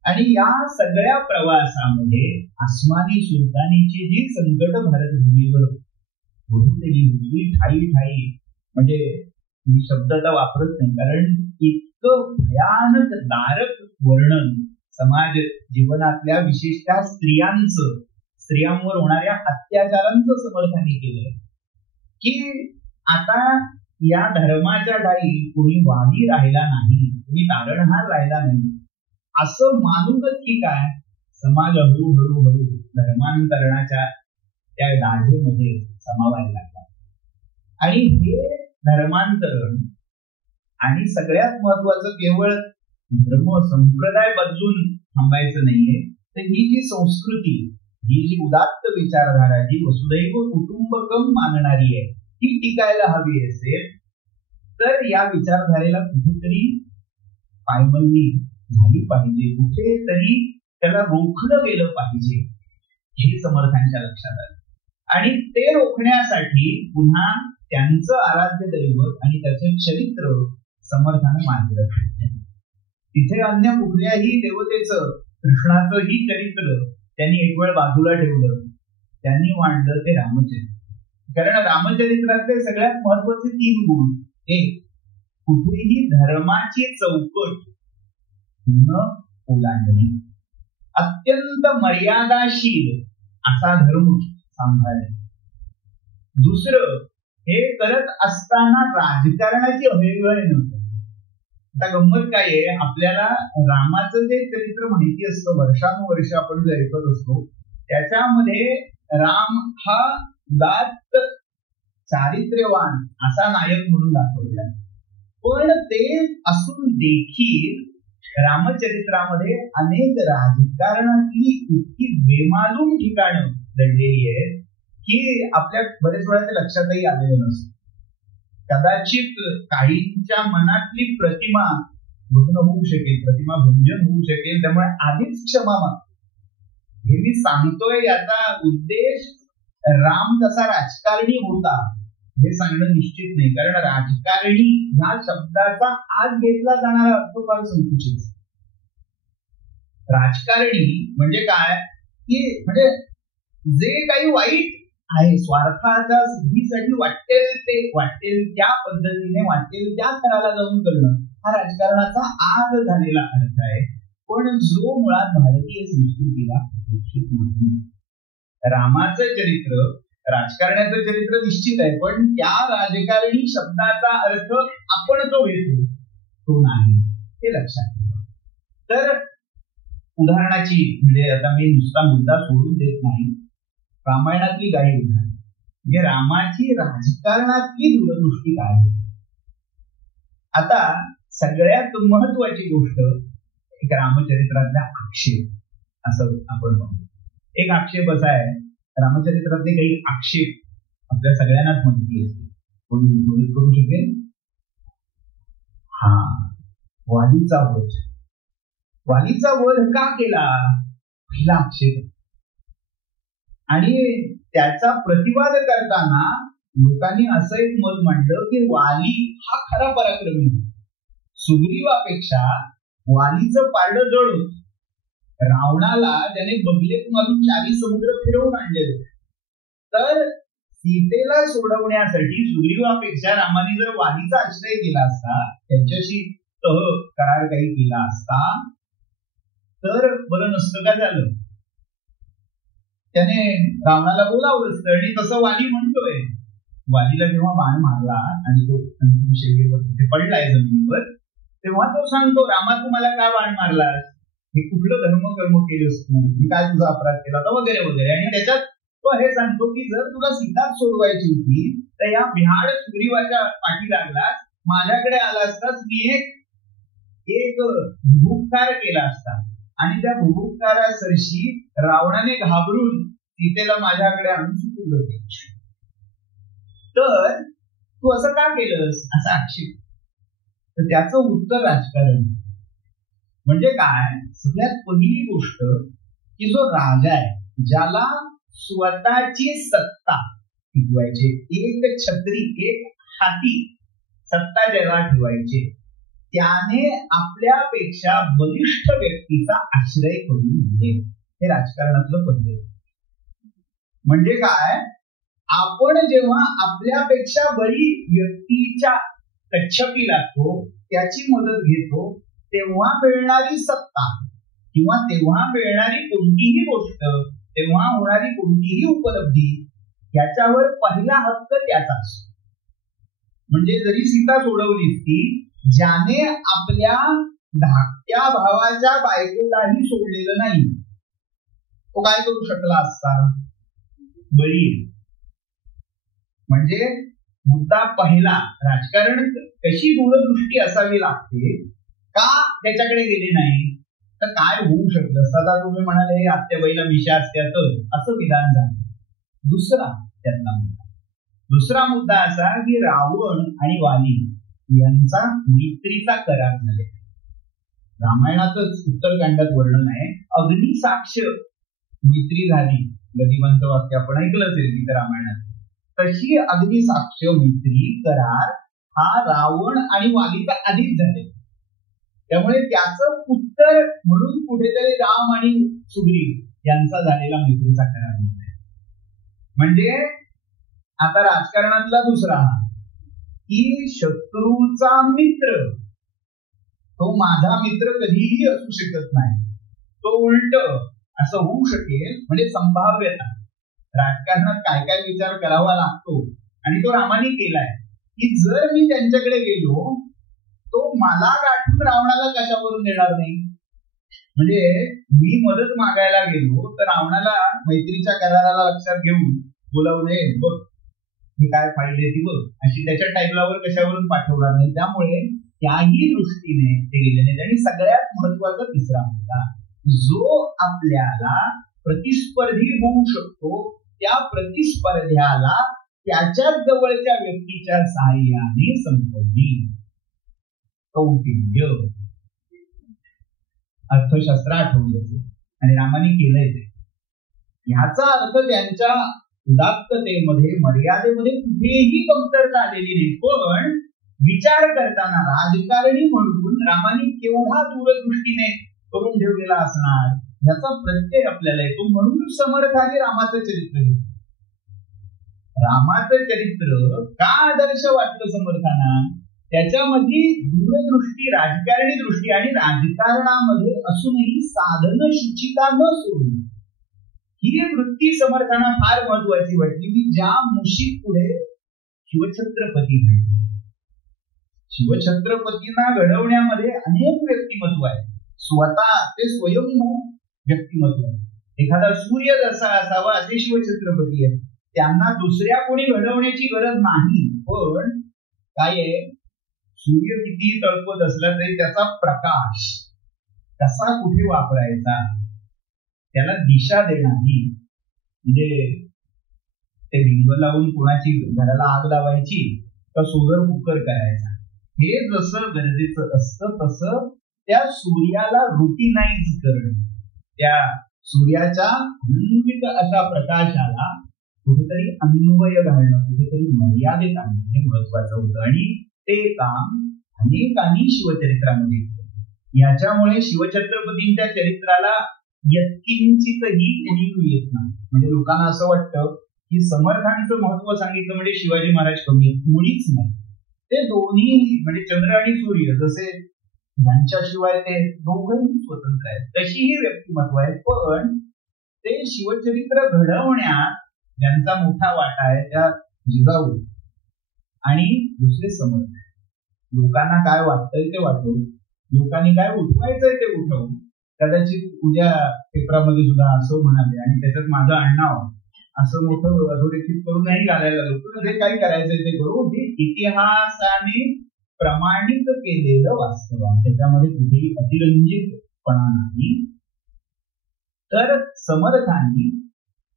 आणि या सगळ्या प्रवासामध्ये आसमानी सुलतानीची जी संकट भारतभूमीवर ओढवलेली होती, ठाई ठाई, म्हणजे मी शब्द आता वापरत नाही कारण इतकं भयानक दारक वर्णन समाज जीवनातल्या विशेषतः स्त्रियांचं, स्त्रियांवर होणाऱ्या अत्याचारांचं समर्थाने केलंय की आता या धर्माच्या ठाई कोणी वादी राहिला नाही, कोणी तारणहार राहिला नाही असं मानूनच की काय समाज हळूहळू धर्मांतरणाच्या त्या दाढेमध्ये समावायला लागला. आणि हे धर्मांतरण आणि सगळ्यात महत्वाचं केवळ धर्म संप्रदाय बदलून थांबायचं नाहीये, तर ही जी संस्कृती ही जी उदात्त विचारधारा जी वसुदैव कुटुंबकम मानणारी आहे ती टिकायला हवी असेल तर या विचारधारेला कुठेतरी पायमल्ली झाली पाहिजे, कुठेतरी त्याला रोखलं गेलं पाहिजे, हे समर्थांच्या लक्षात आलं. आणि ते रोखण्यासाठी पुन्हा त्यांचं आराध्य दैवत आणि त्याचं चरित्र समर्थानं मार्गदर्शन केलं. तिथे अन्य कुठल्याही देवतेचं, कृष्णाचंही चरित्र त्यांनी एक वेळ बाजूला ठेवलं. त्यांनी मांडलं ते रामचरित्र. कारण रामचरित्रातले सगळ्यात महत्वाचे 3 गुण. एक, कुठेही धर्माची चौकट न ओलांडणे, अत्यंत मर्यादाशील असा धर्म सांभाळणे. दुसरं, हे करत असताना राजकारणाची हयगय नव्हतं. आता गंमत काय आहे, आपल्याला रामाचं जे चरित्र माहिती असतं, वर्षानुवर्ष आपण जे ऐकत असतो, त्याच्यामध्ये राम हा उदात्त चारित्र्यवान असा नायक म्हणून दाखवलेला. पण ते असून देखील रामचरित्रामध्ये अनेक राजकारणातली इतकी बेमालूम ठिकाणं दडलेली आहेत की आपल्या बरेच वेळा ते लक्षातही आलेलं नसतं. कदाचित काहींच्या मनातली प्रतिमा भग्न होऊ शकेल, प्रतिमा भंजन होऊ शकेल. त्यामुळे आधीच क्षमा माग. हे मी सांगतोय याचा उद्देश राम कसा राजकारणी होता हे सांगणं निश्चित नाही. कारण राजकारणी ह्या शब्दाचा आज घेतला जाणारा अर्थ फार संकुचित. राजकारणी म्हणजे काय की म्हणजे जे काही वाईट आहे, स्वार्थाच्या सिद्धीसाठी वाटेल त्या पद्धतीने वाटेल त्या थराला जाऊन करणं हा राजकारणाचा आज झालेला अर्थ आहे. पण जो मुळात भारतीय संस्कृतीला अपेक्षित नाही. रामाचं चरित्र, राजकारणाचं चरित्र निश्चित आहे, पण त्या राजकारणी शब्दाचा अर्थ आपण जो घेतो तो नाही, हे लक्षात ठेवा. तर उदाहरणाची म्हणजे आता मी नुसता मुद्दा सोडून देत नाही, रामायणातली काही उदाहरण म्हणजे रामाची राजकारणातली दूरदृष्टी काय आहे. आता सगळ्यात महत्वाची गोष्ट एक रामचरित्रातल्या आक्षेप असं आपण म्हणतो. एक आक्षेप असा आहे, रामचरित्रातले काही आक्षेप आपल्या सगळ्यांनाच माहिती असते. कोणी मदत करू शकेल? हा, वालीचा वध. वालीचा वध का केला? पहिला आक्षेप. आणि त्याचा प्रतिवाद करताना लोकांनी असं एक मत मांडलं की वाली हा खरा पराक्रमी. सुग्रीवापेक्षा वालीचं पारडं जळून रावणाला त्याने बगलेत मारून 4 समुद्र फिरवून आणलेले. तर सीतेला सोडवण्यासाठी सुग्रीवापेक्षा रामाने जर वालीचा आश्रय केला असता, त्यांच्याशी तह करार काही केला असता तर बरं नसतं का झालं. त्याने रावणाला बोलावलं असतं. आणि तसं वाली म्हणतोय, वालीला जेव्हा बाण मारला आणि तो अंतिम शैलीवर तिथे पडलाय जमिनीवर, तेव्हा तो सांगतो, रामा तू मला काय बाण मारलास, हे कुठलं धर्मकर्म केलंस तू, मी काय तुझा अपराध केला होता वगैरे वगैरे. आणि त्याच्यात तो हे सांगतो की जर तुला सीताच सोडवायची होती तर या बिहाड सुग्रीवाच्या पाठी लागलास, माझ्याकडे आला असतास, मी एक भूपकार केला असता. आणि त्या भूपकारासरशी रावणाने घाबरून सीतेला माझ्याकडे आणून सुटलं. तर तू असं का केलंस असा आक्षेप. तर त्याचं उत्तर राजकारण. म्हणजे काय, सगळ्यात पहिली गोष्ट की जो राजा आहे, ज्याला स्वतःची सत्ता टिकवायची, एक छत्री एक हाती सत्ता ज्याला ठेवायची, त्याने आपल्यापेक्षा बलिष्ठ व्यक्तीचा आश्रय करून घे. हे राजकारणातलं पद्धत. म्हणजे काय, आपण जेव्हा आपल्यापेक्षा बळी व्यक्तीच्या कच्छपी लागतो, त्याची मदत घेतो, तेव्हा मिळणारी सत्ता किंवा तेव्हा मिळणारी कोणतीही गोष्ट, तेव्हा होणारी कोणतीही उपलब्धी, याच्यावर पहिला हक्क त्याचा असतो. म्हणजे जरी सीता सोडवलीस ती, ज्याने आपल्या धाकट्या भावाच्या बायकोलाही सोडलेलं नाही, तो काय करू शकला असता? बळी. म्हणजे मुद्दा पहिला, राजकारण कशी दूरदृष्टी असावी लागते, का त्याच्याकडे गेले नाही, तर काय होऊ शकलं असतं? आता तुम्ही म्हणाले हे आत्याबाईला मिशा असत्या तर असं विधान झालं. दुसरा त्यातला मुद्दा, दुसरा मुद्दा असा की रावण आणि वाली यांचा मैत्रीचा करार झाले. रामायणातच उत्तरकांडात वर्णन आहे. अग्निसाक्ष मैत्री झाली. गदिमांचं वाक्य आपण ऐकलं असेल तिथं रामायणात. तशी अग्निसाक्ष मैत्री करार हा रावण आणि वालीचा आधीच झाले. त्यामुळे त्याचं उत्तर म्हणून कुठेतरी राम आणि सुग्रीव यांचा झालेला मैत्रीचा करार आहे. म्हणजे आता राजकारणातला दुसरा की शत्रूचा मित्र तो माझा मित्र कधीही असू शकत नाही, तो उलट असं होऊ शकेल. म्हणजे संभाव्यता. राजकारणात काय काय विचार करावा लागतो आणि तो रामाने केलाय की जर मी त्यांच्याकडे गेलो तो मला गाठून रावणाला कशावरून देणार नाही. म्हणजे मी मदत मागायला गेलो तर रावणाला मैत्रीच्या कराराला लक्षात घेऊन बोलावणे, बघ मी काय फाईल ती बघ, अशी त्याच्या टाईपलावर कशावरून पाठवणार नाही. त्यामुळे त्याही दृष्टीने ते गेले नाहीत. आणि सगळ्यात महत्वाचा तिसरा मुद्दा, जो आपल्याला प्रतिस्पर्धी होऊ शकतो त्या प्रतिस्पर्ध्याला त्याच्याच जवळच्या व्यक्तीच्या सहाय्याने संपवणे. कौटिल्य अर्थशास्त्र आठवलं आणि रामाने केलंय ते. ह्याचा अर्थ त्यांच्या उदात्ततेमध्ये मर्यादेमध्ये कुठेही कमतरता आलेली नाही. पण विचार करताना राजकारणी म्हणून रामाने केवढा दूरदृष्टीने करून ठेवलेला असणार याचा प्रत्यय आपल्याला येतो. म्हणून समर्थाने रामाचं चरित्र घेतलं. रामाचं चरित्र का आदर्श वाटलं समर्थांना? त्याच्यामध्ये दूरदृष्टी, राजकारणी दृष्टी आणि राजकारणामध्ये असूनही साधन शुचिता न सोडून ही वृत्ती समर्थांना फार महत्वाची वाटली. की ज्या मुशीत पुढे शिवछत्रपती घडले. शिवछत्रपतींना घडवण्यामध्ये अनेक व्यक्तिमत्व आहे. स्वतः ते स्वयंभू व्यक्तिमत्व आहे. एखादा सूर्य जसा असावा असे शिवछत्रपती आहेत. त्यांना दुसऱ्या कोणी घडवण्याची गरज नाही. पण काय आहे, सूर्य किती तळपत असला तरी त्याचा प्रकाश कसा कुठे वापरायचा, त्याला दिशा देणारी, म्हणजे ते भिंग लावून कोणाची घराला आग लावायची का सोलर कुकर करायचा, हे जसं गरजेचं असतं तसं त्या सूर्याला रुटीनाइज करणं, त्या सूर्याच्या अनन्वित अशा प्रकाशाला कुठेतरी अन्वय घालणं, कुठेतरी मर्यादेत आणणं हे महत्वाचं होतं. आणि ते काम अनेकांनी शिवचरित्रामध्ये केलं. याच्यामुळे शिवछत्रपतींच्या चरित्राला यत्किंचितही उणीव येत नाही. म्हणजे लोकांना असं वाटतं की समर्थांचं महत्व सांगितलं म्हणजे शिवाजी महाराज कमी आहेत. मुळीच नाही. ते दोन्ही म्हणजे चंद्र आणि सूर्य जसे यांच्याशिवाय ते दोघंही स्वतंत्र आहेत तशीही व्यक्तिमत्व आहेत. पण ते शिवचरित्र घडवण्यात ज्यांचा मोठा वाटा आहे त्या जिजाऊ आणि दुसरे समर्थ. लोकांना काय वाटतंय ते वाटवून, लोकांनी काय उठवायचंय ते उठवून. कदाचित उद्या पेपरामध्ये सुद्धा असं म्हणाले आणि त्याच्यात माझं आडनाव असं मोठं अधोरेखित करून नाही घालायला लागलो. जे काही करायचंय ते करू. हे इतिहासाने प्रमाणित केलेलं वास्तव आहे. त्याच्यामध्ये कुठेही अतिरंजितपणा नाही. तर समर्थांनी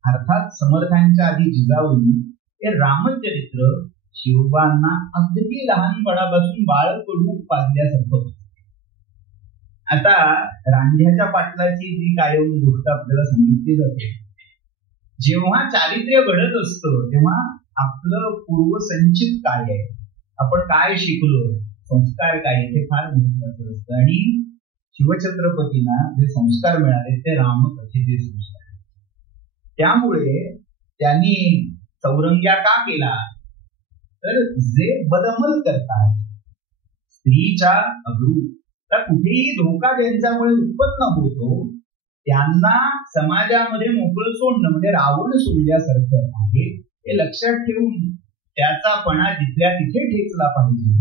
अर्थात समर्थांच्या आधी जिजाऊंनी हे रामचरित्र शिवबांना अगदी लहानपणापासून बाळकडू पाजल्यासारखं. आता रांझ्याच्या पाटलाची जी कायम गोष्ट आपल्याला सांगितली जाते, जेव्हा चारित्र्य घडत असतं तेव्हा आपलं पूर्वसंचित काय आहे, आपण काय शिकलोय, संस्कार काय आहे, ते फार महत्वाचं असतं. आणि शिवछत्रपतींना जे संस्कार मिळाले ते रामकथेचे संस्कार. त्यामुळे त्यांनी चौरंग्या का केला, तर जे बदअमल करतात स्त्रीच्या अगरू, तर कुठेही धोका ज्यांच्यामुळे उत्पन्न होतो त्यांना समाजामध्ये मोकळं सोडणं म्हणजे रावण सोडल्यासारखं आहे. हे लक्षात ठेवून त्याचा पणा जिथल्या तिथे ठेचला पाहिजे.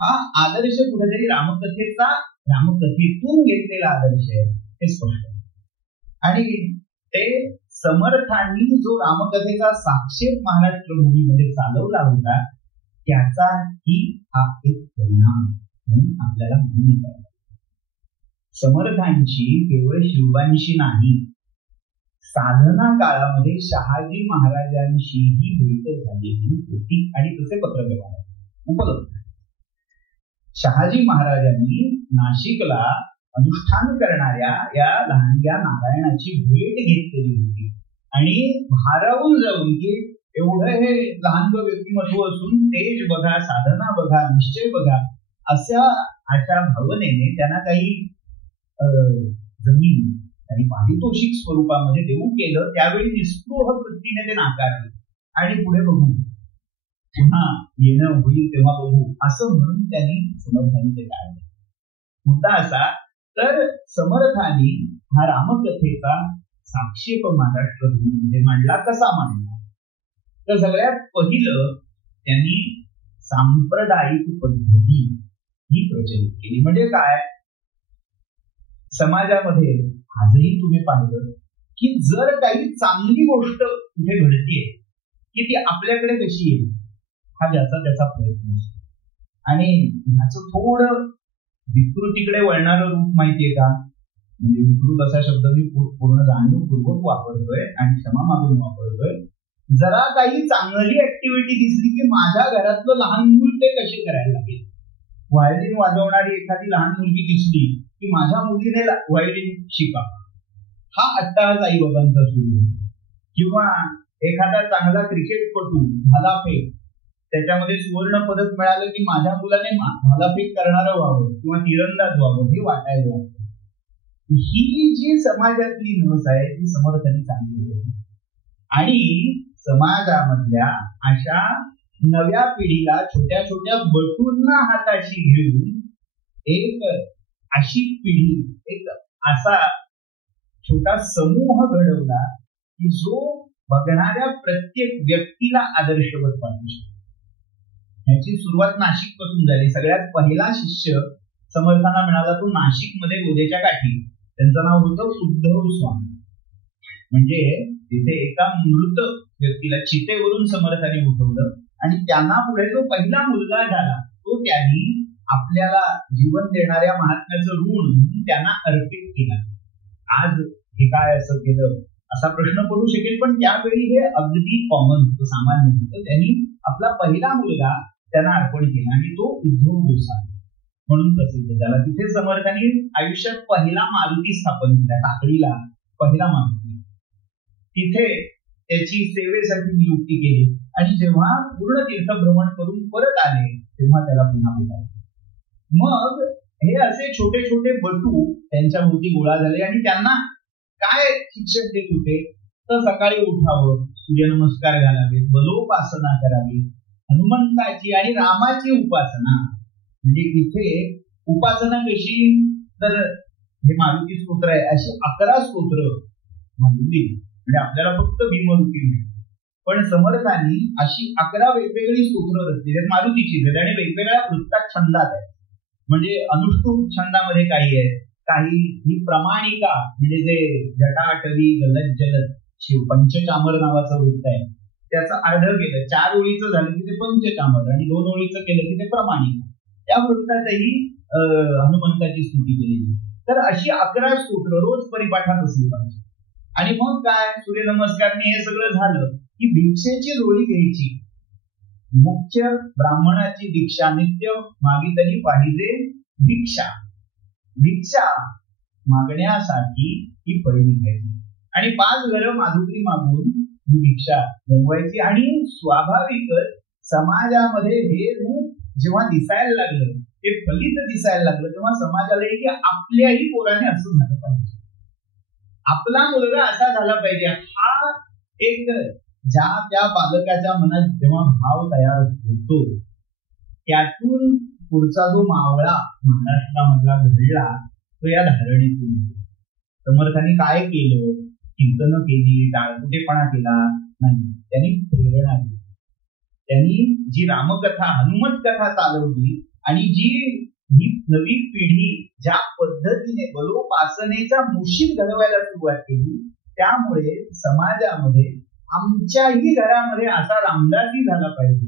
हा आदर्श कुठेतरी रामकथेतून घेतलेला आदर्श आहे हे स्पष्ट आहे. आणि ते समर्थांनी जो रामकथेचा साक्षेप महाराष्ट्र भूमीमध्ये चालवला होता त्याचा ही हा एक परिणाम म्हणून आपल्याला मान्य करावा. समर्थांची केवळ शिवबांशी नाही, साधना काळामध्ये शहाजी महाराजांशीही भेट झालेली होती आणि तसे पत्रव्यवहार उपलब्ध. शहाजी महाराजांनी नाशिकला अनुष्ठान करणाऱ्या या लहानग्या नारायणाची भेट घेतलेली होती आणि भारावून जाऊन की एवढं हे लहान व्यक्तिमत्व असून तेज बघा, साधना बघा, निश्चय बघा, अशा भावनेने त्यांना काही जमीन आणि पारितोषिक स्वरूपामध्ये देऊ केलं. त्यावेळी निस्पृह वृत्तीने ते नाकारले आणि पुढे बघू, पुन्हा येणं होईल तेव्हा बघू असं म्हणून त्यांनी समर्थांनी ते टाळले. मुद्दा असा, तर समर्थांनी हा रामकथेचा साक्षेप महाराष्ट्र भूमीमध्ये मांडला. कसा मांडला? तर सगळ्यात पहिलं त्यांनी सांप्रदायिक पद्धती ही प्रचलित केली. म्हणजे काय, समाजामध्ये आजही तुम्ही पाहिलं की जर काही चांगली गोष्ट कुठे घडतीये की ती आपल्याकडे कशी येईल हा ज्याचा त्याचा प्रयत्न असतो. आणि ह्याचं थोडं विकृतीकडे वळणारं रूप माहितीये का? म्हणजे विकृत असा शब्द मी पूर्ण जाणीवपूर्वक वापरतोय आणि क्षमा मागून वापरतोय. जरा काही चांगली ऍक्टिव्हिटी दिसली की माझ्या घरातलं लहान मूल ते कसे करायला लागेल. व्हायलिन वाजवणारी एखादी लहान मुलगी दिसली की माझ्या मुलीने व्हायलिन शिकावं, हा अट्टाहास आई बाबांचा सुरू होतो. किंवा एखादा चांगला क्रिकेटपटू भालाफेक, त्याच्यामध्ये सुवर्ण पदक मिळालं की माझ्या मुलाने भालाफेक करणारं व्हावं किंवा तिरंदाज व्हावं हे वाटायला लागतं. ही जी समाजातली नवस आहे ती समर्थांनी चांगली होती आणि समाजामधल्या अशा नव्या पिढीला छोट्या छोट्या बटूंना हाताशी घेऊन एक अशी पिढी, एक असा छोटा समूह घडवला की जो बघणाऱ्या प्रत्येक व्यक्तीला आदर्शवत पाहू शकतो. ह्याची सुरुवात नाशिक पासून झाली. सगळ्यात पहिला शिष्य समर्थांना मिळाला तो नाशिकमध्ये गोदेच्या काठी. त्यांचं नाव होतं उद्धव स्वामी. म्हणजे तिथे एका मृत व्यक्तीला चितेवरून समर्थांनी उठवलं आणि त्यांना पुढे जो पहिला मुलगा झाला तो त्यांनी आपल्याला जीवन देणाऱ्या महात्म्याचं ऋण म्हणून त्यांना अर्पित केला. आज हे काय असं केलं असा प्रश्न पडू शकेल, पण त्यावेळी हे अगदी कॉमन होतं, सामान्य होतं. त्यांनी आपला पहिला मुलगा त्यांना अर्पण केला आणि तो उद्धव गोसावी म्हणून प्रसिद्ध झाला. तिथे समर्थांनी आयुष्यात पहिला मारुती स्थापन केला, टाकळीला पहिला मारुती. तिथे त्याची सेवेसाठी नियुक्ती केली आणि जेव्हा पूर्ण तीर्थभ्रमण करून परत आले तेव्हा त्याला पुन्हा बोलावलं. मग हे असे छोटे छोटे बटू त्यांच्या भोवती गोळा झाले आणि त्यांना काय शिक्षण देत होते, तर सकाळी उठावं, सूर्यनमस्कार घालावेत, बलोपासना करावी, हनुमंताची आणि रामाची उपासना. म्हणजे इथे उपासना कशी, तर हे मारुती स्तोत्र आहे अशी 11 स्तोत्र मांडली. म्हणजे आपल्याला फक्त भीमरूपी मिळते, पण समर्थांनी अशी 11 वेगवेगळी स्तोत्र रचली आहेत मारुतीची आणि वेगवेगळ्या वृत्तात छंदात आहेत. म्हणजे अनुष्टुप छंदामध्ये काही आहे, काही ही प्रमाणिका म्हणजे जे जटाटवी गलत जलद शिव पंचचामर नावाचं वृत्त आहे त्याचं अर्ध केलं. 4 ओळीचं झालं की ते पंचचामर आणि 2 ओळीचं केलं की ते प्रमाणिका. त्या वृत्तातही हनुमंताची स्तुती केलेली. तर अशी 11 स्तोत्र रोज परिपाठात असली पाहिजे. आणि मग काय, सूर्यनमस्कारने हे सगळं झालं की भिक्षेची जोडी घ्यायची. मुख्य ब्राह्मणाची दीक्षा नित्य मागितली पाहिजे भिक्षा. भिक्षा मागण्यासाठी ही फळी निघायची आणि 5 घरं माधुकरी मागून ही भिक्षा जमवायची. आणि स्वाभाविकच समाजामध्ये हे रूप जेव्हा दिसायला लागलं, हे फलित दिसायला लागलं, तेव्हा समाजाला की आपल्याही पोराने असं झालं पाहिजे, आपला मुलगा असा झाला पाहिजे. हा एक ज्या त्या पालकाच्या मनात जेव्हा भाव तयार होतो त्यातून पुढचा जो मावळा महाराष्ट्रामधला घडला तो या धारणेतून. समर्थांनी काय केलं, कीर्तन केली, टाळकुटेपणा केला नाही, त्यांनी प्रेरणा दिली. त्यांनी जी रामकथा हनुमत कथा चालवली आणि जी ही नवी पिढी ज्या पद्धतीने बलोपासनेच्या मुशीत घडवायला सुरुवात केली, त्यामुळे समाजामध्ये आमच्याही घरामध्ये असा रामदासी झाला पाहिजे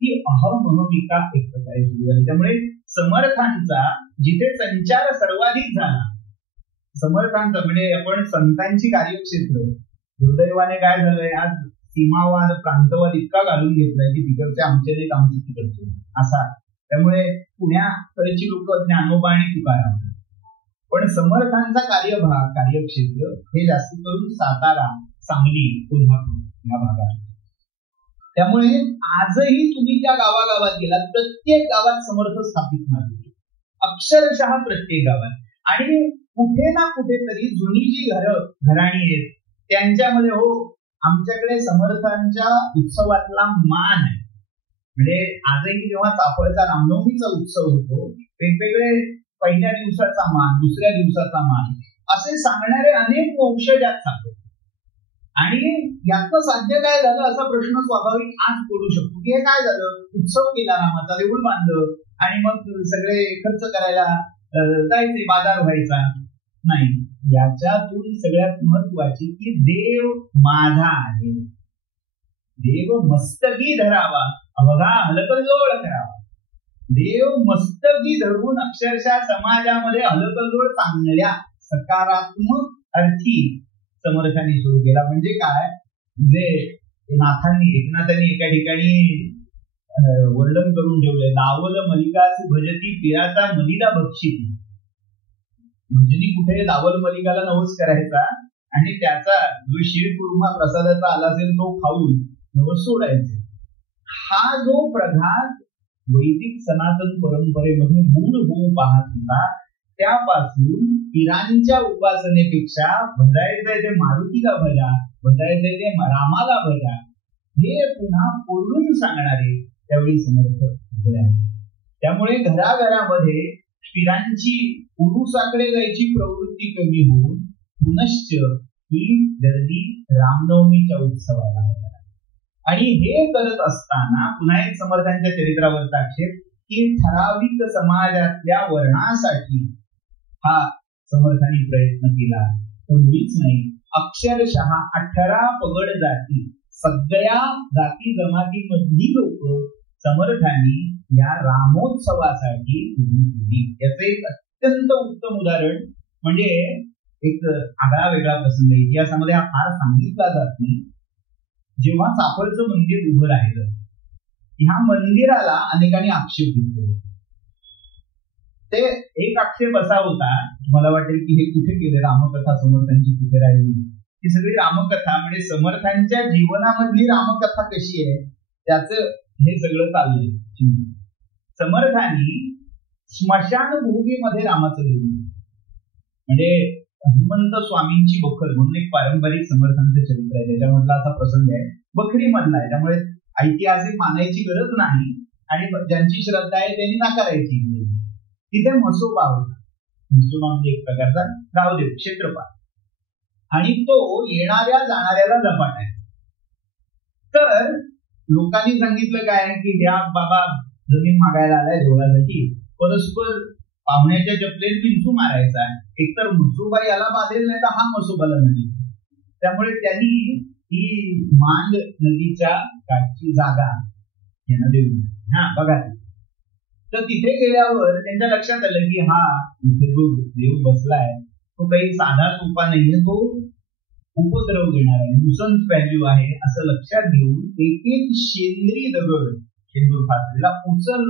ही अहमहमिका एक प्रकारे सुरू झाली. त्यामुळे समर्थांचा जिथे संचार सर्वाधिक झाला समर्थांचं म्हणजे आपण संतांची कार्यक्षेत्र दुर्दैवाने काय झालंय, आज सीमावाद प्रांतवाद इतका घालून घेतलाय की तिकडचे आमचे नाहीत, आमचे तिकडचे असा. त्यामुळे पुण्याकडची लोक ज्ञानोबा आणि तुकाराम, पण समर्थांचा कार्यभाग कार्यक्षेत्र हे जास्त करून सातारा, सांगली, कोल्हापूर या भागात. त्यामुळे आजही तुम्ही त्या गावागावात गेलात, प्रत्येक गावात समर्थ स्थापित झाले, अक्षरशः प्रत्येक गावात. आणि कुठे ना कुठेतरी जुनी जी घराणी आहेत त्यांच्यामध्ये हो आमच्याकडे समर्थांच्या उत्सवातला मान आहे. म्हणजे आजही जेव्हा चाफळचा रामनवमीचा उत्सव होतो, वेगवेगळे पहिल्या दिवसाचा मान, दुसऱ्या दिवसाचा मान असे सांगणारे अनेक वंशजात सापडतात. आणि याचं साध्य काय झालं असा प्रश्न स्वाभाविक आज पडू शकतो की हे काय झालं, उत्सव केला रामाचा, देऊळ बांधलं आणि मग सगळे खर्च करायला जायचे, बाजार व्हायचा. नाही, याच्यातून सगळ्यात महत्वाची की देव माझा आहे, देव मस्तकी धरावा, अवघा हलकल्लोळ करावा. देव मस्तकी धरून अक्षरशः समाजामध्ये हलकल्लोळ चांगल्या सकारात्मक अर्थी समर्थांनी सुरू केला. म्हणजे काय, जे एकनाथांनी एका ठिकाणी वर्णन करून ठेवलंय, लावल मलिकास भजती पिराचा मलिदा भक्षिती. म्हणजे कुठे लावल मलिकाला नवस करायचा आणि त्याचा जो शिरकुर्मा प्रसादाचा आला असेल तो खाऊन नवस सोडायचे. हा जो प्रघात वैदिक सनातन परंपरेमध्ये मूळ होऊ पाहत होता, त्यापासून पिरांच्या उपासनेपेक्षा भजायचंय ते मारुतीला भजा, भजायचंय ते रामाला भजा, हे पुन्हा बोलून सांगणारे त्यावेळी समर्थ उभे आहेत. त्यामुळे घराघरामध्ये पिरांची उरुसाकडे जायची प्रवृत्ती कमी होऊन पुनश्च ही गर्दी रामनवमीच्या उत्सवाला होणार. आणि हे करत असताना पुन्हा एक समर्थांच्या चरित्रावरचा आक्षेप की ठराविक समाजातल्या वर्णासाठी हा समर्थांनी प्रयत्न केला, तर मुळीच नाही. अक्षरशः 18 पगड जाती, सगळ्या जाती जमातीमधली लोक समर्थांनी या रामोत्सवासाठी उभी केली. याचं एक अत्यंत उत्तम उदाहरण म्हणजे एक आगळा वेगळा प्रसंग इतिहासामध्ये हा फार सांगितला जात नाही. जेव्हा चाफळचं मंदिर उभं राहिलं, ह्या मंदिराला अनेकांनी आक्षेप घेतले. ते एक आक्षेप असा होता, मला वाटेल की हे कुठे गेले, रामकथा समर्थांची कुठे राहिली, ही सगळी रामकथा म्हणजे समर्थांच्या जीवनामधली रामकथा कशी आहे त्याचं हे सगळं चाललंय. समर्थांनी स्मशानभूमीमध्ये रामाचं लिहून, म्हणजे हनुमंत स्वामींची बखर म्हणून एक पारंपरिक समर्थांचं चरित्र आहे, त्याच्यामधला असा प्रसंग आहे, बखरी मधला आहे, त्यामुळे ऐतिहासिक मानायची गरज नाही आणि ज्यांची श्रद्धा आहे त्यांनी नाकारायची. तिथे म्हसोबा होता, म्हसोबा म्हणजे एक प्रकारचा गावदेव क्षेत्रपाल, आणि तो येणाऱ्या जाणाऱ्याला झपाटायचा. तर लोकांनी सांगितलं काय की ह्या बाबा जमीन मागायला आलाय देवळासाठी, परस्पर पाहुण्याच्या चपलेत विंचू मारायचा, एकतर म्हसोबा याला बाधेल नाही तर हा म्हसोबाला नदी. त्यामुळे त्यांनी ही मांड नदीच्या काठची जागा यांना देऊन, हा बघा. तर तिथे गेल्यावर त्यांच्या लक्षात आलं की हा इथे जो देव बसलाय तो काही साधा सोपा नाहीये, तो उपद्रव देणार आहे, नुसन्स व्हॅल्यू आहे असं लक्षात घेऊन एक एक शेंद्री दगड शेंदूर फासलेला उचल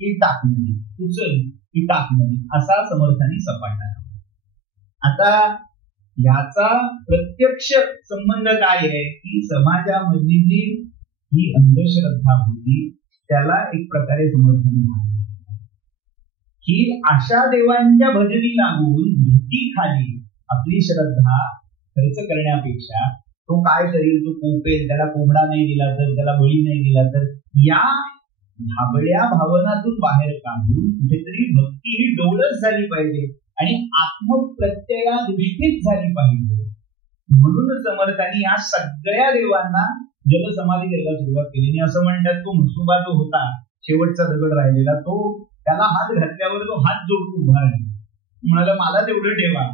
की टाक नदी, उचल की टाक नदी असा समर्थांनी सपाटला. आता याचा प्रत्यक्ष संबंध काय आहे की समाजामधली जी ही अंधश्रद्धा होती त्याला एक प्रकारे समर्थन की अशा देवांच्या भजनी लागून भीती खाली आपली श्रद्धा खर्च करण्यापेक्षा तो काय करेल, तो कोपेल, त्याला कोंबडा नाही दिला तर, त्याला बळी नाही दिला तर, या भाबड्या भावनातून बाहेर काढून कुठेतरी भक्ती ही डोळस झाली पाहिजे आणि आत्मप्रत्यया दृष्टीच झाली पाहिजे. म्हणून समर्थांनी या सगळ्या देवांना जलसमाधी द्यायला सुरुवात केली. असं म्हणतात तो म्हसोबा जो होता शेवटचा दगड राहिलेला, तो त्याला हात घातल्यावर तो हात जोडून उभा राहिला, म्हणाला मला तेवढं ठेवा,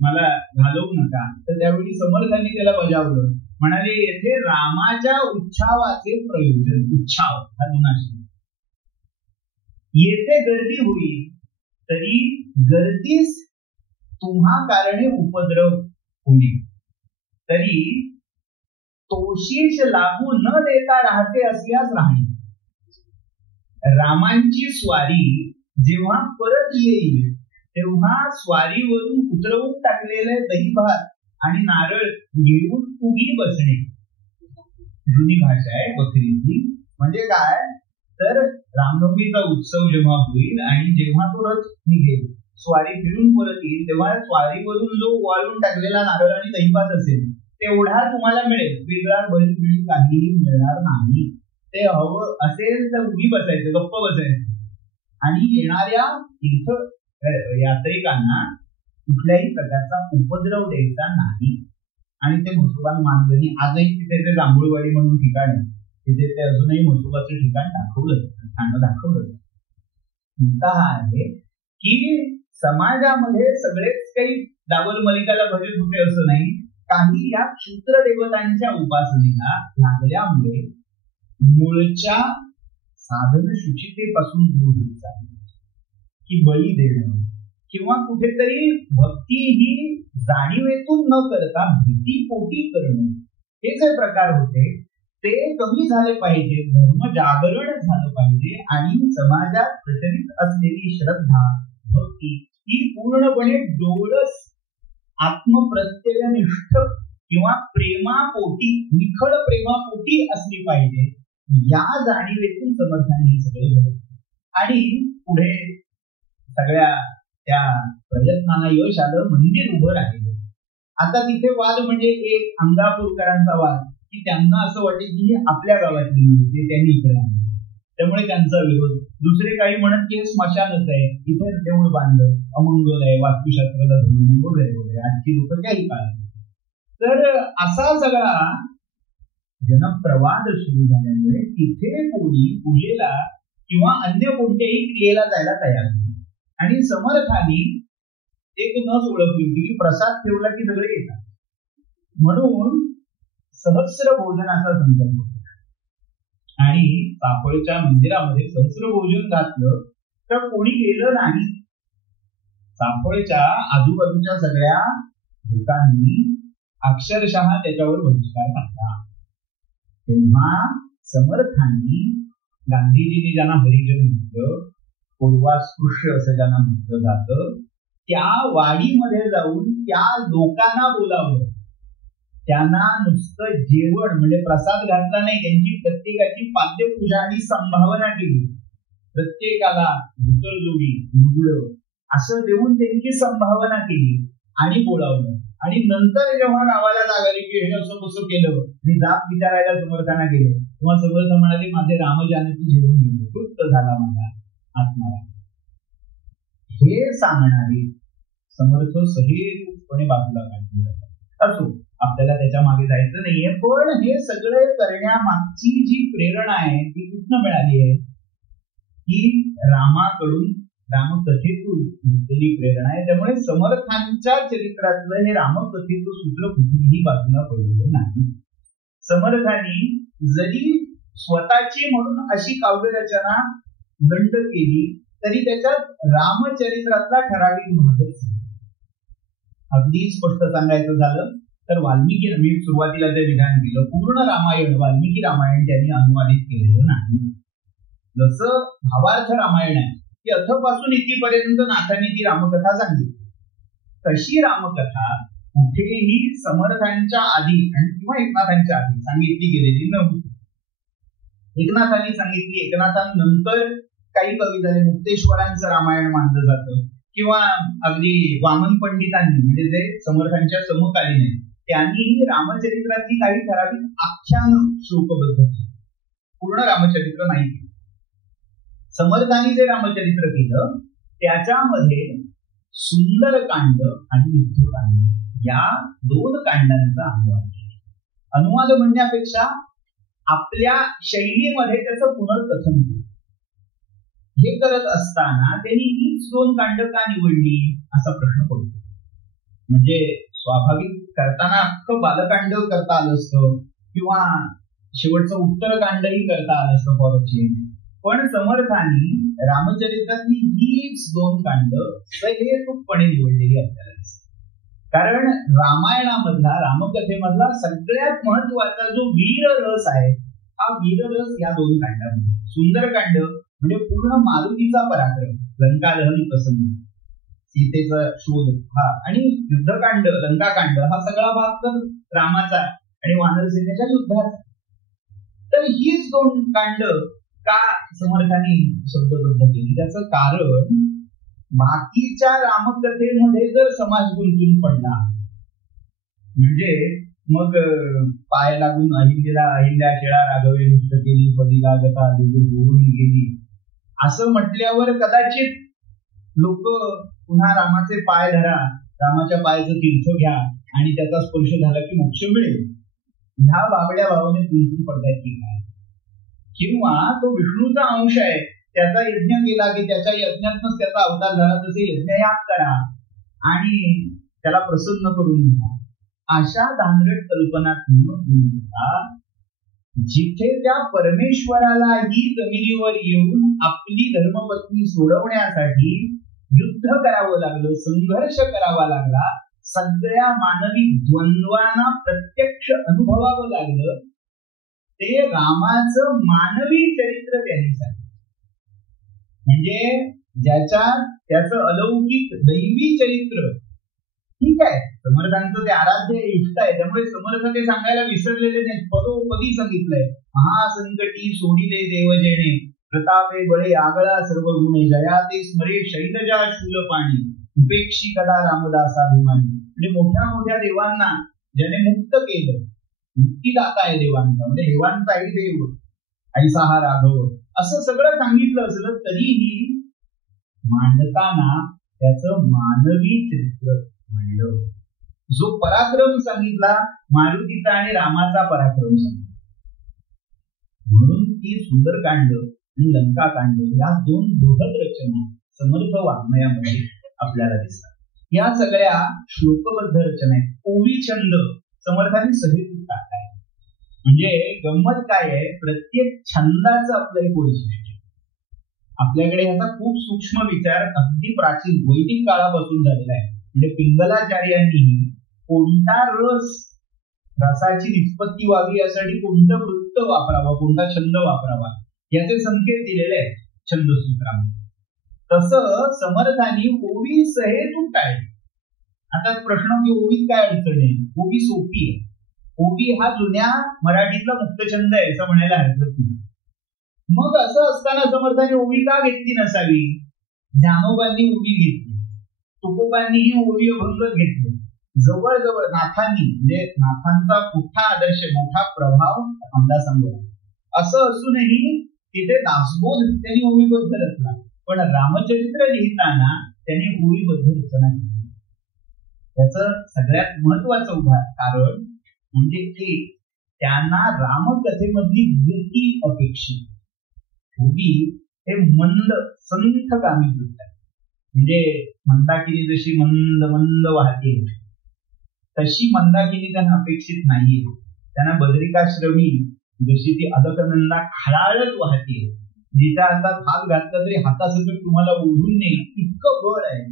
मला घालवू नका. तर त्यावेळी समर्थांनी त्याला बजावलं, म्हणाले येथे रामाच्या उच्छावाचे प्रयोजन, उच्छाव हा गुणाशी, येथे गर्दी होईल तरी गर्दीस तुम्हा कारणे उपद्रव होणे, तरी तोशीष लागू न देता राहते असल्यास राहणे. रामांची स्वारी जेव्हा परत येईल तेव्हा स्वारीवरून उतरवून टाकलेले दही भात आणि नारळ घेऊन उगी बसणे. जुनी भाषा आहे बकरीची. म्हणजे काय तर रामनवमीचा उत्सव जेव्हा होईल आणि जेव्हा तो रथ निघेल, स्वारी फिरून परत येईल, तेव्हा स्वारीवरून जो वाळून टाकलेला नारळ आणि दही भात असेल तेवढा तुम्हाला मिळेल. वेगळा बळी बिळी काहीही मिळणार नाही. ते हवं असेल तर उगी बसायचं, गप्प बसायचं. आणि येणाऱ्या तीर्थ यात्रिकांना कुठल्याही प्रकारचा उपद्रव द्यायचा नाही. आणि ते म्हसोबा मानधनी आजही तिथे ते जांभूळवाडी म्हणून ठिकाण आहे, तिथे ते अजूनही म्हसोबाचं ठिकाण दाखवलं. मुद्दा हा आहे की समाजामध्ये सगळेच काही दावर मलिकाला भजत होते असं नाही. काही या क्षुद्र देवतांच्या उपासनेला लागल्यामुळे मूळच्या साधन शुचितेपासून दूर होत चालले, की बळी देणं किंवा कुठेतरी भक्ती ही जाणीवेतून न करता भीतीपोटी करणं, हे जे प्रकार होते ते कमी झाले पाहिजे. धर्म जागरण झालं पाहिजे आणि समाजात प्रचलित असलेली श्रद्धा भक्ती ही पूर्णपणे डोळस आत्मप्रत्ययनिष्ठ किंवा प्रेमापोटी, निखळ प्रेमापोटी असली पाहिजे. या जाणीवेतून समर्थाने हे सगळे झाले. आणि पुढे सगळ्या त्या प्रयत्नांना यश आलं, मंदिर उभं राहिलं. आता तिथे वाद म्हणजे एक अंगापूरकरांचा वाद, की त्यांना असं वाटेल की आपल्या गावातली मूर्ती त्यांनी इकडे आणली, त्यामुळे त्यांचा विरोध. दुसरे काही म्हणत की हे स्मशानच आहे, इथे देऊळ बांधलं, अमंगल आहे, वास्तुशास्त्राला धरून वगैरे वगैरे. आजची लोक काही पाळत. तर असा सगळा जनप्रवाद सुरू झाल्यामुळे तिथे कोणी पूजेला किंवा अन्य कोणत्याही क्रियेला जायला तयार नाही. आणि समर्थांनी एक नस ओळखली होती की प्रसाद ठेवला की सगळे येतात, म्हणून सहस्र भोजनाचा संकल्प होता. आणि सापळच्या मंदिरामध्ये सहस्र भोजन घातलं तर कोणी गेलं नाही. सापळच्या आजूबाजूच्या सगळ्या लोकांनी अक्षरशः त्याच्यावर बहिष्कार टाकला. तेव्हा समर्थांनी, गांधीजींनी ज्यांना हरिजन म्हटलं, पूर्वास्पृश्य असं ज्यांना म्हटलं जातं, त्या वाडीमध्ये जाऊन त्या लोकांना बोलावलं. त्यांना नुसतं जेवण म्हणजे प्रसाद घातला नाही, त्यांची प्रत्येकाची पाद्यपूजा आणि संभावना केली. प्रत्येकाला भुतरजोडी मुगळं असं देऊन त्यांची संभावना केली आणि बोलावलं. आणि नंतर जेव्हा गावाला जागाली की हे असं कसं केलं आणि जात विचारायला समर्थांना गेले, तेव्हा समर्थ म्हणाले माझे रामजानकी जेवून गेले, तृप्त झाला माझा आत्माला. हे सांगणारे समर्थ सहेतपणे बाजूला काढले जातात. असो, आपल्याला त्याच्या मागे जायचं नाहीये, पण हे सगळे करण्यामागची जी प्रेरणा आहे ती कुठनं मिळाली आहे? ही रामाकडून, रामकथेतून घेतलेली प्रेरणा आहे. त्यामुळे समर्थांच्या चरित्रातलं हे रामकथेचं सूत्र कुठेही बाजूला पडलेलं नाही. समर्थांनी जरी स्वतःची म्हणून अशी काव्यरचना दंड केली तरी त्याच्यात रामचरित्रातला ठराविक भागच. अगदी स्पष्ट सांगायचं झालं तर वाल्मिकी, मी सुरुवातीला जे विधान केलं, पूर्ण रामायण वाल्मिकी रामायण त्यांनी अनुवादित केलेलं नाही. जसं भावार्थ रामायण आहे की अथपासून इथपर्यंत नाथांनी ती रामकथा सांगितली, तशी रामकथा कुठेही समर्थांच्या आधी आणि किंवा एकनाथांच्या आधी सांगितली गेलेली नव्हती. एकनाथांनी सांगितली, एकनाथांनंतर काही कवी झाले, मुक्तेश्वरांचं रामायण मानलं जातं, किंवा अगदी वामन पंडितांनी म्हणजे जे समर्थांच्या समकालीन आहेत त्यांनीही रामचरित्रातली काही ठराविक आख्यान श्लोकबद्ध केली, पूर्ण रामचरित्र नाही केलं. समर्थांनी जे रामचरित्र केलं त्याच्यामध्ये सुंदरकांड आणि युद्धकांड या दोन कांडांचा अनुवाद केला. अनुवाद म्हणण्यापेक्षा आपल्या शैलीमध्ये त्याचं पुनर्कथन केलं. हे करत असताना त्यांनी हीच दोन कांड का निवडली असा प्रश्न पडतो. म्हणजे स्वाभाविक करताना अख्खं बालकांड करता आलं असतं किंवा शेवटचं उत्तरकांडही करता आलं असतं फॉर चेंज. पण समर्थांनी रामचरित्रातली हीच 2 कांड सहेतुकपणे निवडलेली आपल्याला दिसते. कारण रामायणामधला रामकथेमधला सगळ्यात महत्वाचा जो वीररस आहे हा वीररस या 2 कांडामध्ये. सुंदरकांड म्हणजे पूर्ण मारुतीचा पराक्रम, लंकादहन प्रसंग, सीतेचा शोध हा, आणि युद्धकांड लंकाकांड हा सगळा भाग तर रामाचा आणि वानर सेनेच्या युद्धाचा. तर हीच 2 कांड का समर्थांनी शब्दबद्ध केली? त्याचं कारण बाकीच्या रामकथेमध्ये जर समाज गुंतून पडला म्हणजे मग पाय लागून अहिल्या शेळा राघवे नृत्य केली, पदी लागता होऊन गेली असं म्हटल्यावर कदाचित लोक पुन्हा रामाचे पाय धरा, रामाच्या पायाचं तीर्थ घ्या आणि त्याचा स्पर्श झाला की मोक्ष मिळेल, ह्या बाबड्या भावाने गुंतून पडतात की काय? किंवा तो विष्णूचा अंश आहे, त्याचा यज्ञ केला की त्याच्या यज्ञातच त्याचा अवतार झाला, तसे यज्ञयाग करा आणि त्याला प्रसन्न करून घ्या, अशा धांगड कल्पनात न घेता जिथे त्या परमेश्वरालाही जमिनीवर येऊन आपली धर्मपत्नी सोडवण्यासाठी युद्ध करावं लागलं, संघर्ष करावा लागला, सगळ्या मानवी द्वंद्वांना प्रत्यक्ष अनुभवावं लागलं, ते रामाचं मानवी चरित्र त्यांनी सांगितलं. म्हणजे ज्याच्यात त्याचं अलौकिक दैवी चरित्र, ठीक आहे, समर्थांचं ते आराध्य इष्ट आहे, त्यामुळे समर्थ ते सांगायला विसरलेले नाहीत, पदोपदी सांगितलंय. महासंकटी सोडिले देवजेने, प्रतापे बळे आगळा सर्व गुणे, जया ते स्मरे शैलजा शूलपाणी, उपेक्षी कदा रामदासाभिमानी. म्हणजे मोठ्या मोठ्या देवांना ज्याने मुक्त केलं, मुक्तीदाता आहे देवांचा, म्हणजे देवांचाही देव ऐसा हा राघव, असं सगळं सांगितलं असलं तरीही मांडताना त्याचं मानवी चरित्र मांडलं. जो पराक्रम सांगितला मारुतीचा आणि रामाचा पराक्रम सांगितला. म्हणून ती सुंदरकांड आणि लंकाकांड या 2 बृहद रचना समर्थ वाङ्मयामध्ये आपल्याला दिसतात. या सगळ्या श्लोकबद्ध रचना आहेत. ओवी छंद समर्थांनी सहेतुक टाकलाय. म्हणजे गंमत काय आहे, प्रत्येक छंदाचं आपलं एक वैशिष्ट्य. आपल्याकडे ह्याचा खूप सूक्ष्म विचार अगदी प्राचीन वैदिक काळापासून झालेला आहे. म्हणजे पिंगलाचार्यांनी कोणता रसाची निष्पत्ती व्हावी यासाठी कोणतं वृत्त वापरावं, कोणता छंद वापरावा याचे संकेत दिलेले आहेत छंदसूत्रामध्ये. तसं समर्थांनी ओवी सहेतुक टाळली. आता प्रश्न की ओवीत काय अडचण आहे? ओवी सोपी आहे. ओवी हा जुन्या मराठीतला मुक्तछंद आहे असं म्हणायला हरकत नाही. मग असं असताना समर्थांनी ओवी का घेतली नसावी? ज्ञानोबांनी ओवी घेतली, तुकोबांनीही ओवी अभंग घेतले, जवळजवळ नाथांनी, म्हणजे नाथांचा मोठा आदर्श, मोठा प्रभाव रामदासांवर. असं असूनही तिथे दासबोध त्यांनी ओवीबद्ध रचला, पण रामचरित्र लिहिताना त्यांनी ओवीबद्ध रचना केली. त्याचं सगळ्यात महत्वाचं कारण म्हणजे एक, त्यांना रामकथेमधली गती अपेक्षित. ओवी हे मंद संथगामी वृत्त आहे. म्हणजे मंदाकिनी जशी मंद मंद वाहते तशी मंदाकिनी त्यांना अपेक्षित नाहीये. त्यांना बदरिकाश्रमी जशी ती अलकनंदा खळाळत वाहते, जिच्या हातात हात घातला तरी हातासकट तुम्हाला ओढून नेईल इतकं बळ आहे,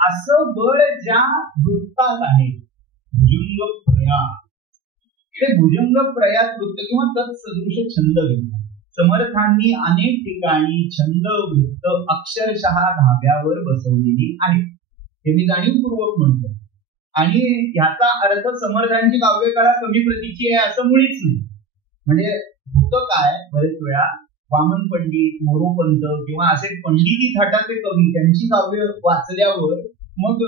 असं बळ ज्या वृत्तात आहे भुजंग प्रयात, ते भुजंग प्रयात वृत्त किंवा तत्सदृश छंद घेतला. समर्थांनी अनेक ठिकाणी छंद वृत्त अक्षरशः धाब्यावर बसवलेली आहे, हे मी जाणीवपूर्वक म्हणतो. आणि ह्याचा अर्थ समर्थांची काव्यकला कमी प्रतीची आहे असं मुळीच नाही. म्हणजे होतं काय, बरेच वेळा वामन पंडित, मोरोपंत किंवा असे पंडिती थाटाचे कवी त्यांची काव्य वाचल्यावर मग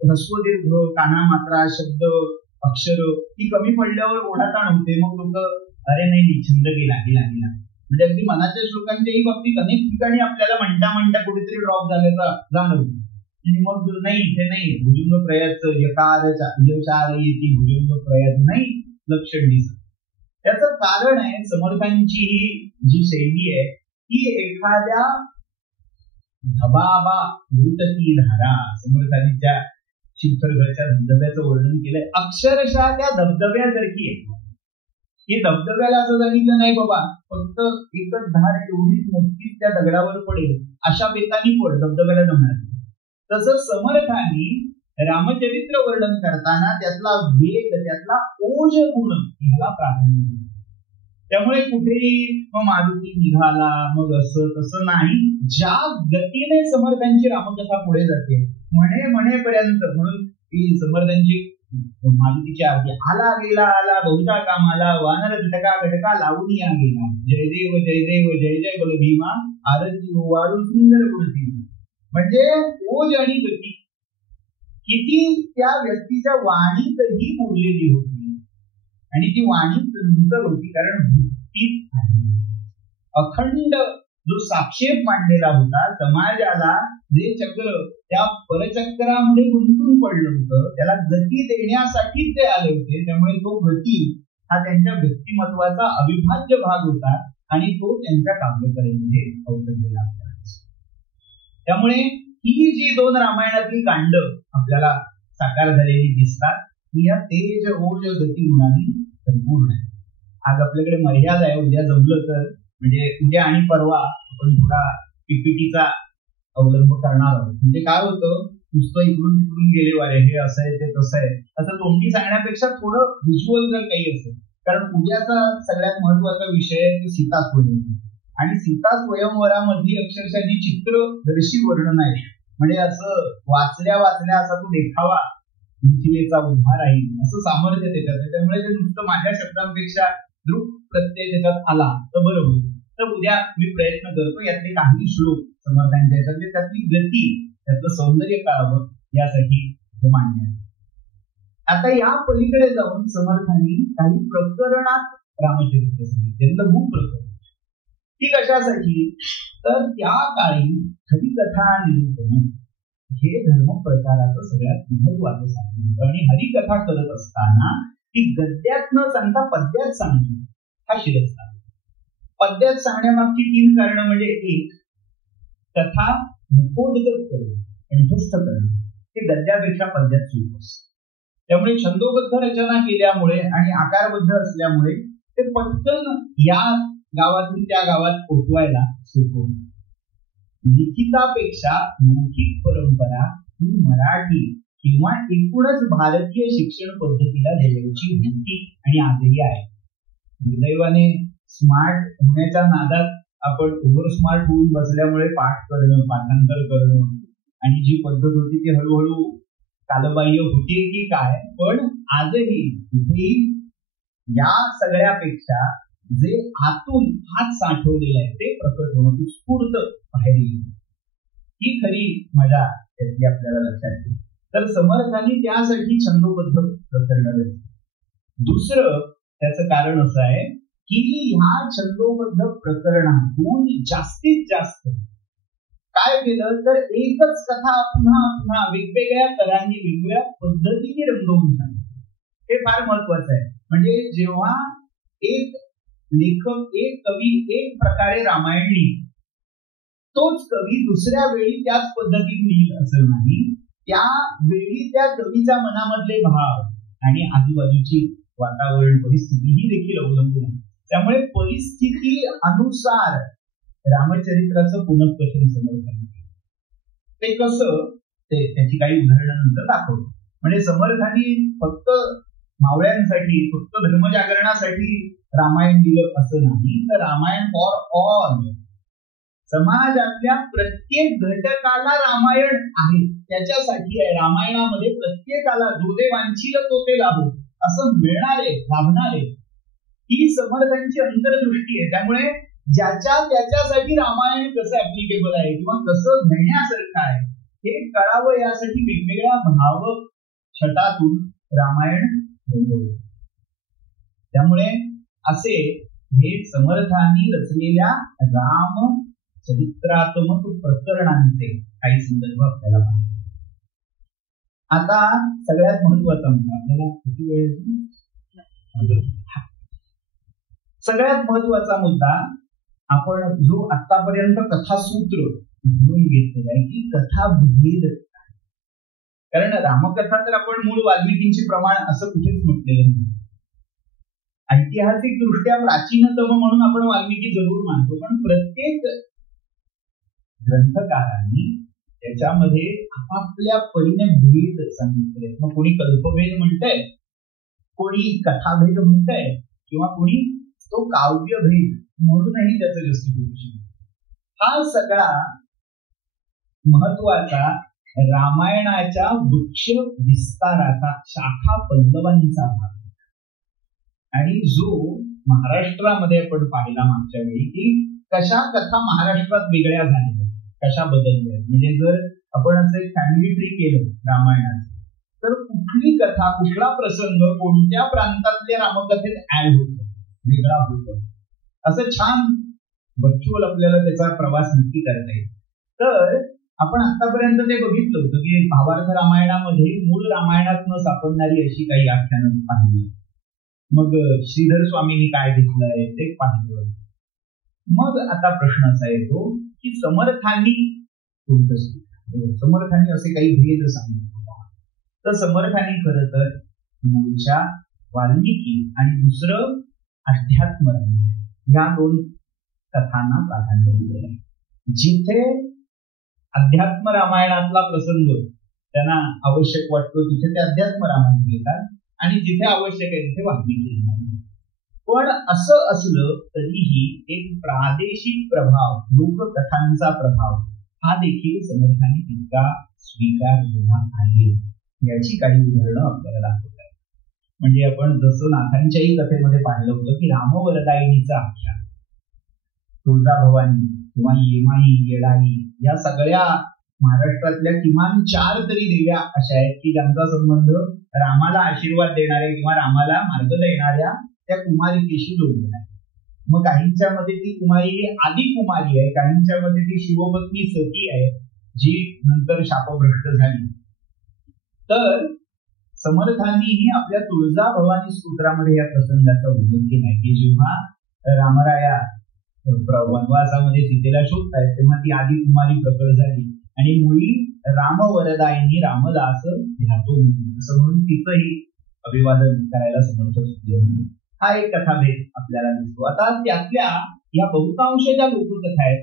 ह्रस्वदीर्घ, काना मात्रा, शब्द, अक्षर ही कमी पडल्यावर ओढाताण होते. मग लोक अरे नाही छंद गेला. म्हणजे अगदी मनाच्या श्लोकांच्याही बाबतीत अनेक ठिकाणी आपल्याला म्हणता म्हणता कुठेतरी ड्रॉप झाल्याचा जाणवतो. आणि मग नाही, इथे नाही, भुजंग प्रयात यकार येते भुजंग प्रयात नाही लक्षण दिसत. त्याचं कारण आहे समर्थांची जी शैली आहे ती एखाद्या धबाबा मृतती धारा, समर्थांनी त्या शिवथरघरच्या धबधब्याचं वर्णन केलंय, अक्षरशः त्या धबधब्यासारखी आहे. हे धबधब्याला असं सांगितलं नाही बाबा फक्त एकच धार एवढीच मोठीच त्या दगडावर पडेल अशा बेतानी पड, धबधब्याला जमणार. तसं समर्थांनी रामचरित्र वर्णन करताना त्यातला वेग, त्यातला ओज गुण ह्याला प्राधान्य दिलं. त्यामुळे कुठेही मग मारुती निघाला मग असं तसं नाही, ज्या गतीने समर्थांची रामकथा पुढे जाते म्हणेपर्यंत, म्हणून ती समर्थांची मारुतीची आरती आला गेला आला बहुता कामाला वानर घटका घटका लावून या गेला, जय देव जय जय बोल भीमा आरती वाढून सुंदर गुणती. म्हणजे ओज आणि गती किती त्या व्यक्तीच्या वाणीतही बोललेली होती आणि ती वाणी सुंदर होती, कारण भक्तीत अखंड जो साक्षेप मांडलेला होता. समाजाला जे चक्र त्या परचक्रामध्ये गुंतून पडलं होतं त्याला गती देण्यासाठीच ते आले होते. त्यामुळे तो गती हा त्यांच्या व्यक्तिमत्वाचा अविभाज्य भाग होता आणि तो त्यांच्या काव्यकलेमध्ये अवतरलेला होता. त्यामुळे ही जी दोन रामायणातली कांड आपल्याला साकार झालेली दिसतात ही या तेज ओज गती गुणांनी संपूर्ण आहे. आज आपल्याकडे मर्यादा आहे, उद्या जमलं तर म्हणजे उद्या आणि परवा आपण थोडा पीपीटीचा अवलंब करणार आहोत. म्हणजे काय होतं, नुसतं इकडून तिकडून गेले वारे हे असं आहे ते तसं आहे असं तोंडी सांगण्यापेक्षा थोडं व्हिज्युअल जर काही असेल, कारण उद्याचा सगळ्यात महत्वाचा विषय आहे सीता स्वयंवर. आणि सीता स्वयंवरामधली अक्षरशः जी चित्रदर्शी वर्णन आहे, म्हणजे असं वाचल्या असा तो देखावा मिथिलेचा उभा राहील असं सामर्थ्य त्याच्यात आहे. त्यामुळे ते नुसतं माझ्या शब्दांपेक्षा दृक प्रत्यय त्याच्यात आला तर बरं होईल. तर उद्या मी प्रयत्न करतो यातले काही श्लोक समर्थांच्या याच्यातले त्यातली गती त्यातलं सौंदर्य कळावं यासाठी मान्य आहे. आता या पलीकडे जाऊन समर्थांनी काही प्रकरणात रामचरित्र सांगितले, लघु प्रकरण. ती कशासाठी, तर त्या काळी हरिकथा निरूपण हे धर्म प्रचाराचं सगळ्यात महत्वाचं साधन होतं. आणि हरिकथा करत असताना ती गद्यात न सांगता पद्यात सांगतो हा शिरस्ता. पद्यात सांगण्यामागची 3 कारणं म्हणजे एक, कथा मुखोद्गत करणं, कंठस्थ करणं हे गद्यापेक्षा पद्यात सोपं असतं. त्यामुळे छंदोबद्ध रचना केल्यामुळे आणि आकारबद्ध असल्यामुळे ते पटकन या गावातून त्या गावात पोहोचवायला सोपं होतं. लिखितापेक्षा मौखिक परंपरा ही मराठी किंवा एकूणच भारतीय शिक्षण पद्धतीला जवळची होती आणि आजही आहे. दुर्दैवाने स्मार्ट होण्याच्या नादात आपण ओव्हर स्मार्ट होऊन बसल्यामुळे पाठ करणं, पाठांतर करणं आणि जी पद्धत होती ती हळूहळू कालबाह्य होती की काय, पण आजही कुठेही या सगळ्यापेक्षा जे आतून हात साठवलेलं आहे ते प्रकट होणं, उत्स्फूर्त बाहेर येईल, ही खरी मजा त्यातली आपल्याला लक्षात येईल. तर समर्थांनी त्यासाठी छंदोबद्ध प्रकरण रचले. दुसरं त्याचं कारण असं आहे की ह्या छंदोबद्ध प्रकरणातून जास्तीत जास्त काय केलं तर एकच कथा पुन्हा पुन्हा वेगवेगळ्या तऱ्हांनी वेगवेगळ्या पद्धतीने रंगवून सांगितलं. हे फार महत्वाचं आहे. म्हणजे जेव्हा एक लेखक, एक कवी एक प्रकारे रामायण लिहिल, तोच कवी दुसऱ्या वेळी त्याच पद्धतीने लिहिल असं नाही. त्या वेळी त्या कवीच्या मनामधले भाव आणि आजूबाजूची वातावरण परिस्थिती ही देखील अवलंबून आहे. त्यामुळे परिस्थिती अनुसार रामचरित्राचं पुनर्कथन समर्थांनी केलं. ते कसं, ते त्याची काही उदाहरणं नंतर दाखवतो. म्हणजे समर्थांनी फक्त मावळ्यांसाठी, फक्त धर्मजागरणासाठी रामायण दिलं असं नाही, तर रामायण फॉर ऑल, समाजातल्या प्रत्येक घटकाला रामायण आहे त्याच्यासाठी आहे. रामायणामध्ये प्रत्येकाला जो ते वांछील तो ते लाभो असं मिळणारे, लाभणारे, ही समर्थांची अंतर्दृष्टी आहे. त्यामुळे ज्याच्या त्याच्यासाठी रामायण कसं ऍप्लिकेबल आहे किंवा कसं घेण्यासारखं आहे हे कळावं यासाठी वेगवेगळ्या भाव छटातून रामायण बनवलं. त्यामुळे असे हे समर्थांनी रचलेल्या राम चरित्रात्मक प्रकरणांचे काही संदर्भ आपल्याला पाहतो. आता सगळ्यात महत्वाचा मुद्दा, आपल्याला किती वेळ, सगळ्यात महत्वाचा मुद्दा आपण जो आतापर्यंत कथासूत्र म्हणून घेतलेला आहे की कथाभेद. कारण रामकथा तर आपण मूळ वाल्मिकींचे प्रमाण असं कुठेच म्हटलेलं नाही. ऐतिहासिक दृष्ट्या प्राचीनतम म्हणून आपण वाल्मिकी जरूर मानतो, पण प्रत्येक ग्रंथकारांनी त्याच्यामध्ये आपापल्या परीने भेद सांगितले. मग कोणी कल्पभेद म्हणतंय, कोणी कथाभेद म्हणतंय, किंवा कोणी तो काव्यभेद म्हणूनही त्याचं जस्टिफिकेशन. हा सगळा महत्वाचा रामायणाच्या वृक्ष विस्ताराचा शाखा पल्लवांचा भाग. आणि जो महाराष्ट्रामध्ये आपण पाहिला मागच्या वेळी की कशा कथा महाराष्ट्रात वेगळ्या झाल्या, कशा बदलल्या. म्हणजे जर आपण असं एक फॅमिली ट्री केलं रामायणाचं, तर कुठली कथा, कुठला प्रसंग कोणत्या प्रांतातल्या रामकथेत ऍड होतो, वेगळा होतो, असं छान व्हर्च्युअल आपल्याला त्याचा प्रवास नक्की करता येईल. तर आपण आतापर्यंत ते बघितलं होतं की भावार्थ रामायणामध्ये मूळ रामायणात न सापडणारी अशी काही आख्यानं पाहिली. मग श्रीधर स्वामींनी काय घेतलंय ते पाहिलं. मग आता प्रश्न असा येतो की समर्थांनी कोणतं, समर्थांनी असे काही भेद सांगितले. तर समर्थांनी खरं तर मूळच्या वाल्मिकी आणि दुसरं अध्यात्म या दोन कथांना प्राधान्य दिलेलं आहे. जिथे अध्यात्म रामायणातला प्रसंग त्यांना आवश्यक वाटतो तिथे ते अध्यात्म रामायण घेतात, आणि जिथे आवश्यक आहे तिथे वाल्मिकी रामायण. पण असं असलं तरीही एक प्रादेशिक प्रभाव, लोककथांचा प्रभाव हा देखील समर्थांनी तितका स्वीकारलेला आहे. याची काही उदाहरणं आपल्याला दाखवत आहेत. म्हणजे आपण जसं नाथांच्याही कथेमध्ये पाहिलं होतं की रामवरदायिनीचं आख्यान, तुळजाभवानी किंवा येमाई, येडाई या सगळ्या महाराष्ट्रातल्या किमान 4 तरी देव्या अशा आहेत की ज्यांचा संबंध रामाला आशीर्वाद देणाऱ्या किंवा रामाला मार्ग देणाऱ्या त्या कुमारिकेशी जोडलेला आहे. मग काहींच्या मध्ये ती कुमारी आदी कुमारी आहे, काहींच्या मध्ये ती शिवपत्नी सती आहे जी नंतर शापभ्रष्ट झाली. तर समर्थांनीही आपल्या तुळजाभवानी स्तोत्रामध्ये या प्रसंगाचा उल्लेख केला की जेव्हा रामराया वनवासामध्ये सीतेला शोधतायत तेव्हा ती आदी कुमारी प्रकट झाली आणि मुळी रामवरदायिनी रामदास ध्यातो असं म्हणून तिचंही अभिवादन करायला समर्थ होते. हा एक कथाभेद आपल्याला दिसतो. आता त्यातल्या या बहुतांश ज्या लोककथा आहेत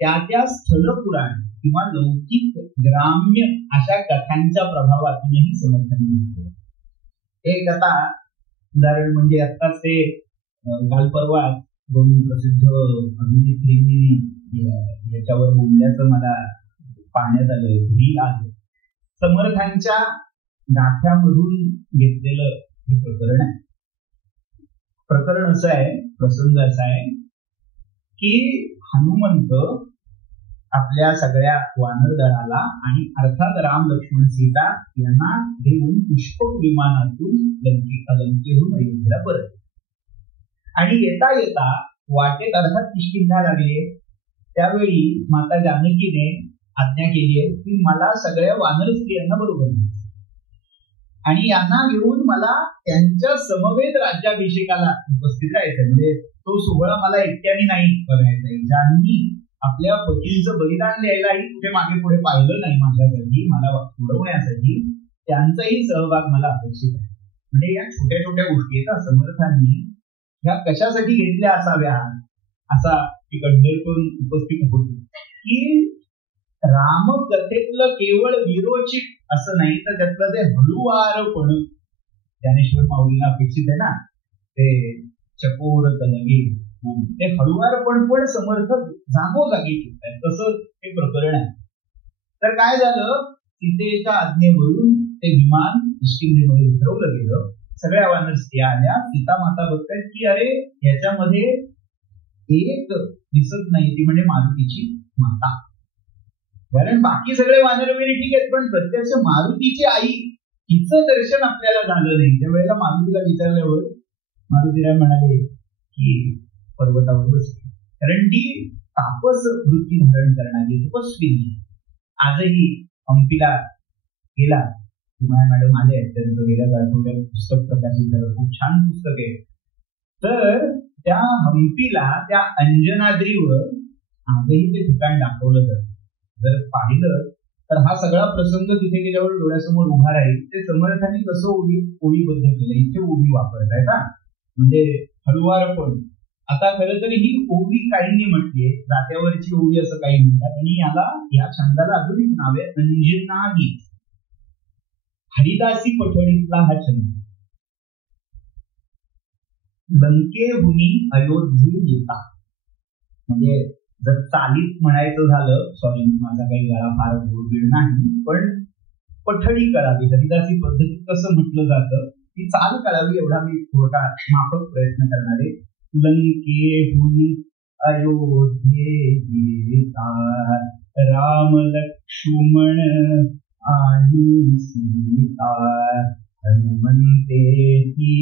त्या स्थलपुराण किंवा लौकिक ग्राम्य अशा कथांच्या प्रभावातूनही समर्थन मिळतो. एक कथा उदाहरण म्हणजे आत्ताच ते काल परवा दोन प्रसिद्ध अभिनेत्रींनी याच्यावर बोलल्याचं मला पाहण्यात आलं, रील आलं. समर्थांच्या गाथ्यामधून घेतलेलं हे प्रकरण आहे. प्रकरण असं आहे, प्रसंग असा आहे की हनुमंत आपल्या सगळ्या वानर दळाला आणि अर्थात राम लक्ष्मण सीता यांना घेऊन पुष्पक विमानातून लंकेहून अयोध्येला परत. आणि येता येता वाटेत अर्थात किष्किंधा लागले. त्यावेळी माता जानकीने आज्ञा केली आहे की मला सगळ्या वानर स्त्रियांना बरोबर घ्यायचं आणि यांना घेऊन मला त्यांच्या समवेत राज्याभिषेकाला उपस्थित राहायचं. म्हणजे तो सोहळा मला एकट्याने नाही बघायचा आहे. ज्यांनी आपल्या पतींचं बलिदान द्यायलाही कुठे मागे पुढे पाहिलं नाही माझ्यासाठी, मला सोडवण्यासाठी, त्यांचाही सहभाग मला अपेक्षित आहे. म्हणजे या छोट्या छोट्या गोष्टी आहेत समर्थांनी ह्या कशासाठी घेतल्या असाव्या असा एक अड्डरकरून उपस्थित होतो की रामकथेतलं केवळ विरोचित असं नाही तर त्यातलं ते हळुवारपण ज्ञानेश्वर माऊलींना अपेक्षित आहे ना, ते चकोर तलगे ते हळुवारपण पण समर्थक जागोजागी ठेवतात. तसं हे प्रकरण आहे. तर काय झालं, सीतेच्या आज्ञेवरून ते विमान किष्किंधेमध्ये उतरवलं गेलं. सगळ्या वानर स्त्रिया आल्या. सीता माता बघतायत की अरे ह्याच्यामध्ये एक दिसत नाही, ती म्हणजे मारुतीची माता. कारण बाकी सगळे वानर वगैरे ठीक आहेत पण प्रत्यक्ष मारुतीची आई हिचं दर्शन आपल्याला झालं नाही. त्यावेळेला मारुतीला विचारल्यावर मारुतीला म्हणाले की पर्वतावर बसली, कारण ती तापस वृत्ती धारण करणारी तपस्विनी. आजही हंपीला गेला, तुम्हाला मॅडम आले आहेत, त्यांचं गेल्या आठवड्यात पुस्तक प्रकाशित झालं, खूप छान पुस्तक आहे. तर त्या हंपीला त्या अंजनाद्रीवर आजही ते ठिकाण दाखवलं जातं. जर पाहिलं तर हा सगळा प्रसंग तिथे गेल्यावर डोळ्यासमोर उभा राहील. ते समर्थांनी कसं ओळीबद्ध केलं, इथे ओवी वापरतायत हा, म्हणजे हळुवारपण. आता खरं तर ही ओवी काहींनी म्हटलीये, जात्यावरची ओवी असं काही म्हणतात, आणि या छंदाला अजून एक नाव आहे, अंजनागी. हरिदासी पठडीतला हा छंद. लंकेहुनी अयोध्ये येता, म्हणजे जर चालीत म्हणायचं झालं, सॉरी माझा काही गळा फार गोडबीड नाही, पण पठडी करावी, हरिदासी पद्धतीत कसं म्हटलं जातं ती चाल करावी, एवढा मी थोडा माफक प्रयत्न करणार आहे. लंकेहुनी अयोध्ये येता, राम लक्ष्मण आणि सीता, हनुमंते की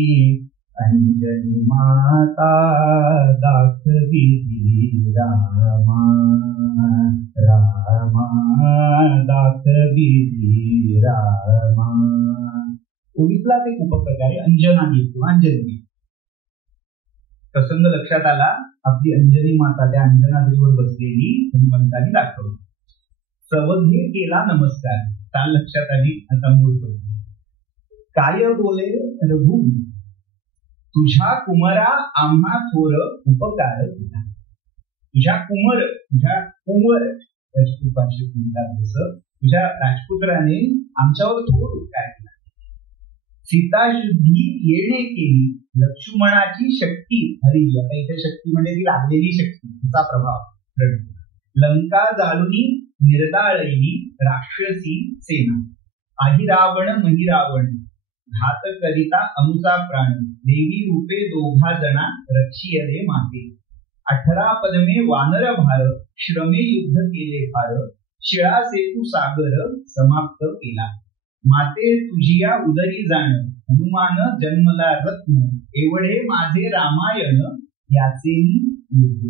अंजनी माता, दाखवी रामा, रामा दाखवी रामा. ओवीतलाच एक उपप्रकार आहे अंजनागी किंवा अंजनी. प्रसंग लक्षात आला, आपली अंजनी माता त्या अंजनाद्रीवर बसलेली हनुमंतानी दाखवली. सवघे केला नमस्कार, काल लक्षात आली. आता मूळ पडतो. काय बोले रघुवीर, तुझ्या कुमरा आम्हा थोर उपकार केला. तुझ्या कुंवर राजपूत भाषेत म्हणतात तसं, तुझ्या राजपुत्राने आमच्यावर थोर उपकार केला. सीता शुद्धी येणे केली, लक्ष्मणाची शक्ती हरिली. आता इथे शक्ती म्हणजे ती लागलेली शक्ती, तिचा प्रभाव. लंका जाळुनी निर्दाळईनी राक्षसी सेना, अहिरावण महिरावण, घात करिता अमुचा प्राण, देवी रूपे दोघा जना रक्षियले माते. 18 पदमे वानर भार, श्रमे युद्ध केले फार, शिळा सेतू सागर समाप्त केला. माते तुझिया उदरी जाण, हनुमान जन्मला रत्न, एवढे माझे रामायण याचे युद्ध.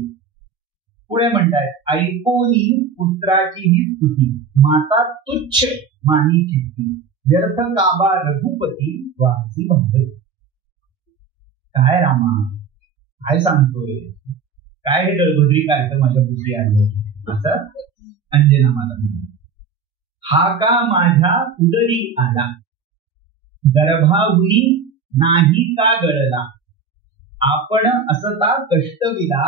पुढे म्हणतात, ऐकोनी पुत्राची ही स्तुती, माता तुच्छ मानी चित्ती, व्यर्थ काबा रघुपती वासी भाग. काय रामा, काय सांगतोय, काय हे दळभद्री काय तर माझ्या बुद्धी आले असं अंजना मला म्हणतो. हा का माझ्या उदरी आला, गर्भाहुनी नाही का गळला, आपण असता कष्टविला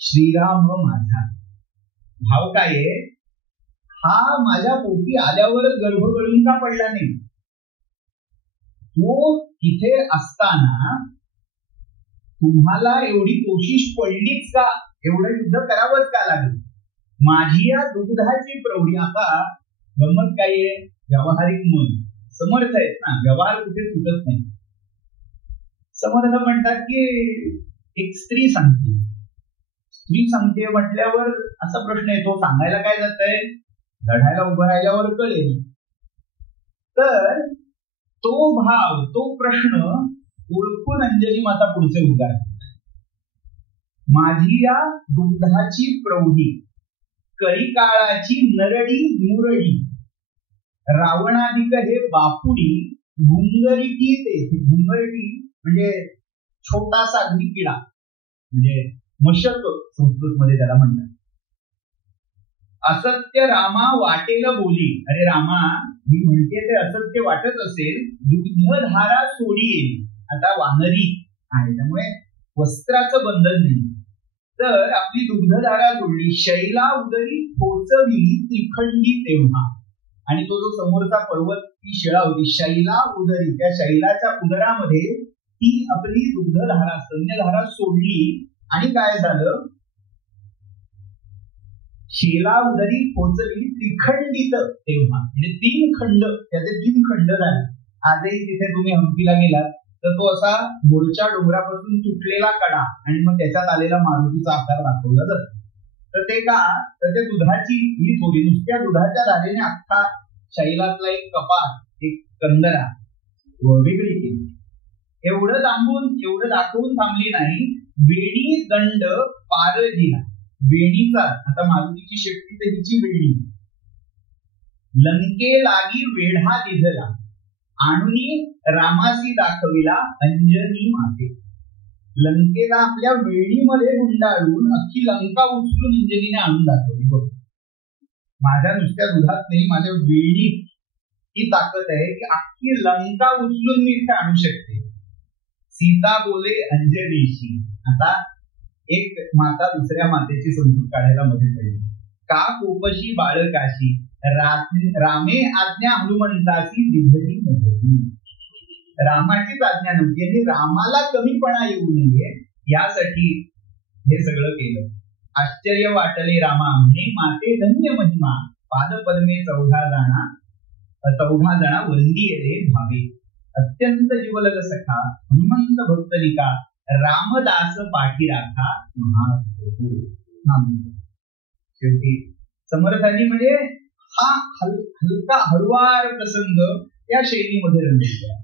श्रीराम माझा. भाव काय आहे, हा माझ्या पोटी आल्यावरच गर्भ गळून का पडला नाही, तो तिथे असताना तुम्हाला एवढी कोशिश पडलीच का, एवढं युद्ध करावंच का लागेल. माझी या दुग्धाची प्रौढी. आता गंमत काय आहे, व्यावहारिक मन समर्थ आहेत ना, व्यवहार कुठे सुटत नाही. समर्थ म्हणतात की एक स्त्री सांगते म्हटल्यावर असा प्रश्न येतो, सांगायला काय जातंय, लढायला उभं राहिल्यावर कळेल. तर तो भाव, तो प्रश्न ओळखून अंजनी माता पुढचे उद्गार, माझी या दुग्धाची प्रौढी, कलिकाळाची नरडी मुरडी, रावणाधिक हे बापुडी, घुंगरिटी तेथे. घुंगरिटी म्हणजे छोटासा अगदी किडा, म्हणजे मशक संस्कृत मध्ये त्याला म्हणतात. असत्य रामा वाटेल बोली, अरे रामा मी म्हणते ते असत्य वाटत असेल, दुग्धधारा सोडी येईल. आता वानरी आहे त्यामुळे वस्त्राचं बंधन नाही, तर आपली दुग्धधारा जोडली. शैला उदरी पोचवली त्रिखंडी तेव्हा, आणि तो जो समोरचा पर्वत ती शिळा होती, शैला उदरी, त्या शैलाच्या उदरामध्ये ती आपली दुग्धधारा स्तन्यधारा सोडली. आणि काय झालं, शेला उदरी पोचली त्रिखंडित तेव्हा, म्हणजे 3 खंड, त्याचे 3 खंड झाले. आजही तिथे तुम्ही हंपीला गेलात तर तो असा मोरच्या डोंगरापासून तुटलेला कडा आणि मग त्याच्यात आलेला मारुतीचा आकार दाखवला जातो. तर ते का, तर त्या दुधाची ही थोडी, नुसत्या दुधाच्या धारेने अख्खा शैलातला एक कपाट, एक कंदरा वेगळी केली. एवढं दाखवून थांबली नाही, वेणी दंड पार दिला. वेणीचा, आता मारुतीची शक्ती तर हिची वेणी. लंके लागी वेढा दिधला, आणुनी रामासी दाखविला अंजनी माते. लंकेला आपल्या वेणीमध्ये गुंडाळून अख्खी लंका उचलून अंजनीने आणून दाखवली. बघ, माझ्या नुसत्या दुधात नाही, माझ्या वेळीत ही ताकद आहे की अख्खी लंका उचलून मी इथे आणू शकते. सीता बोले अंजलीशी. आता एक माता दुसऱ्या मातेची समजूत काढायला मध्ये पडली. का कोपशी बाळकाशी रामे आज्ञा हनुमंतासी दिधली मदती. रामाचीच आज्ञा नव्हती आणि रामाला कमीपणा येऊ नये यासाठी हे सगळं केलं. आश्चर्य वाटले रामा म्हणे माते धन्य महिमा पादपद्मे चौघा जणा वंदियले भावे. अत्यंत जीवलग सखा हनुमंत भक्तलिका रामदास पाठी राखा महाप्रभू. शेवटी समर्थांनी म्हणजे हा हलका हळुवार प्रसंग या शैलीमध्ये रंगवला केला.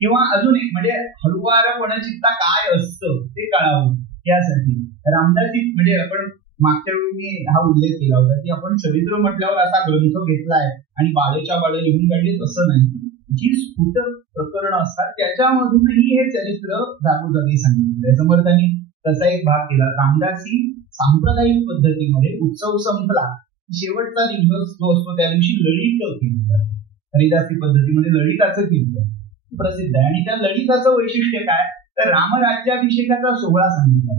किंवा अजून एक म्हणजे हळुवारपणाचित्ता काय असतं ते कळावं यासाठी रामदासी म्हणजे आपण मागच्या वेळी मी हा उल्लेख केला होता की आपण चरित्र म्हटल्यावर असा ग्रंथ घेतलाय आणि बाळेच्या बाळ लिहून काढले तसं नाही. जी स्फुटक प्रकरण असतात त्याच्यामधूनही हे चरित्र जागोजागी सांगितलंय. समर्थांनी तसा एक भाग केला. रामदासी सांप्रदायिक पद्धतीमध्ये उत्सव संपला शेवटचा दिवस जो असतो त्या दिवशी ललित केलं जातं. हरिदासी पद्धतीमध्ये ललिताचं कीर्तन प्रसिद्ध आहे आणि त्या ललिताचं वैशिष्ट्य काय तर रामराज्याभिषेकाचा सोहळा सांगितला.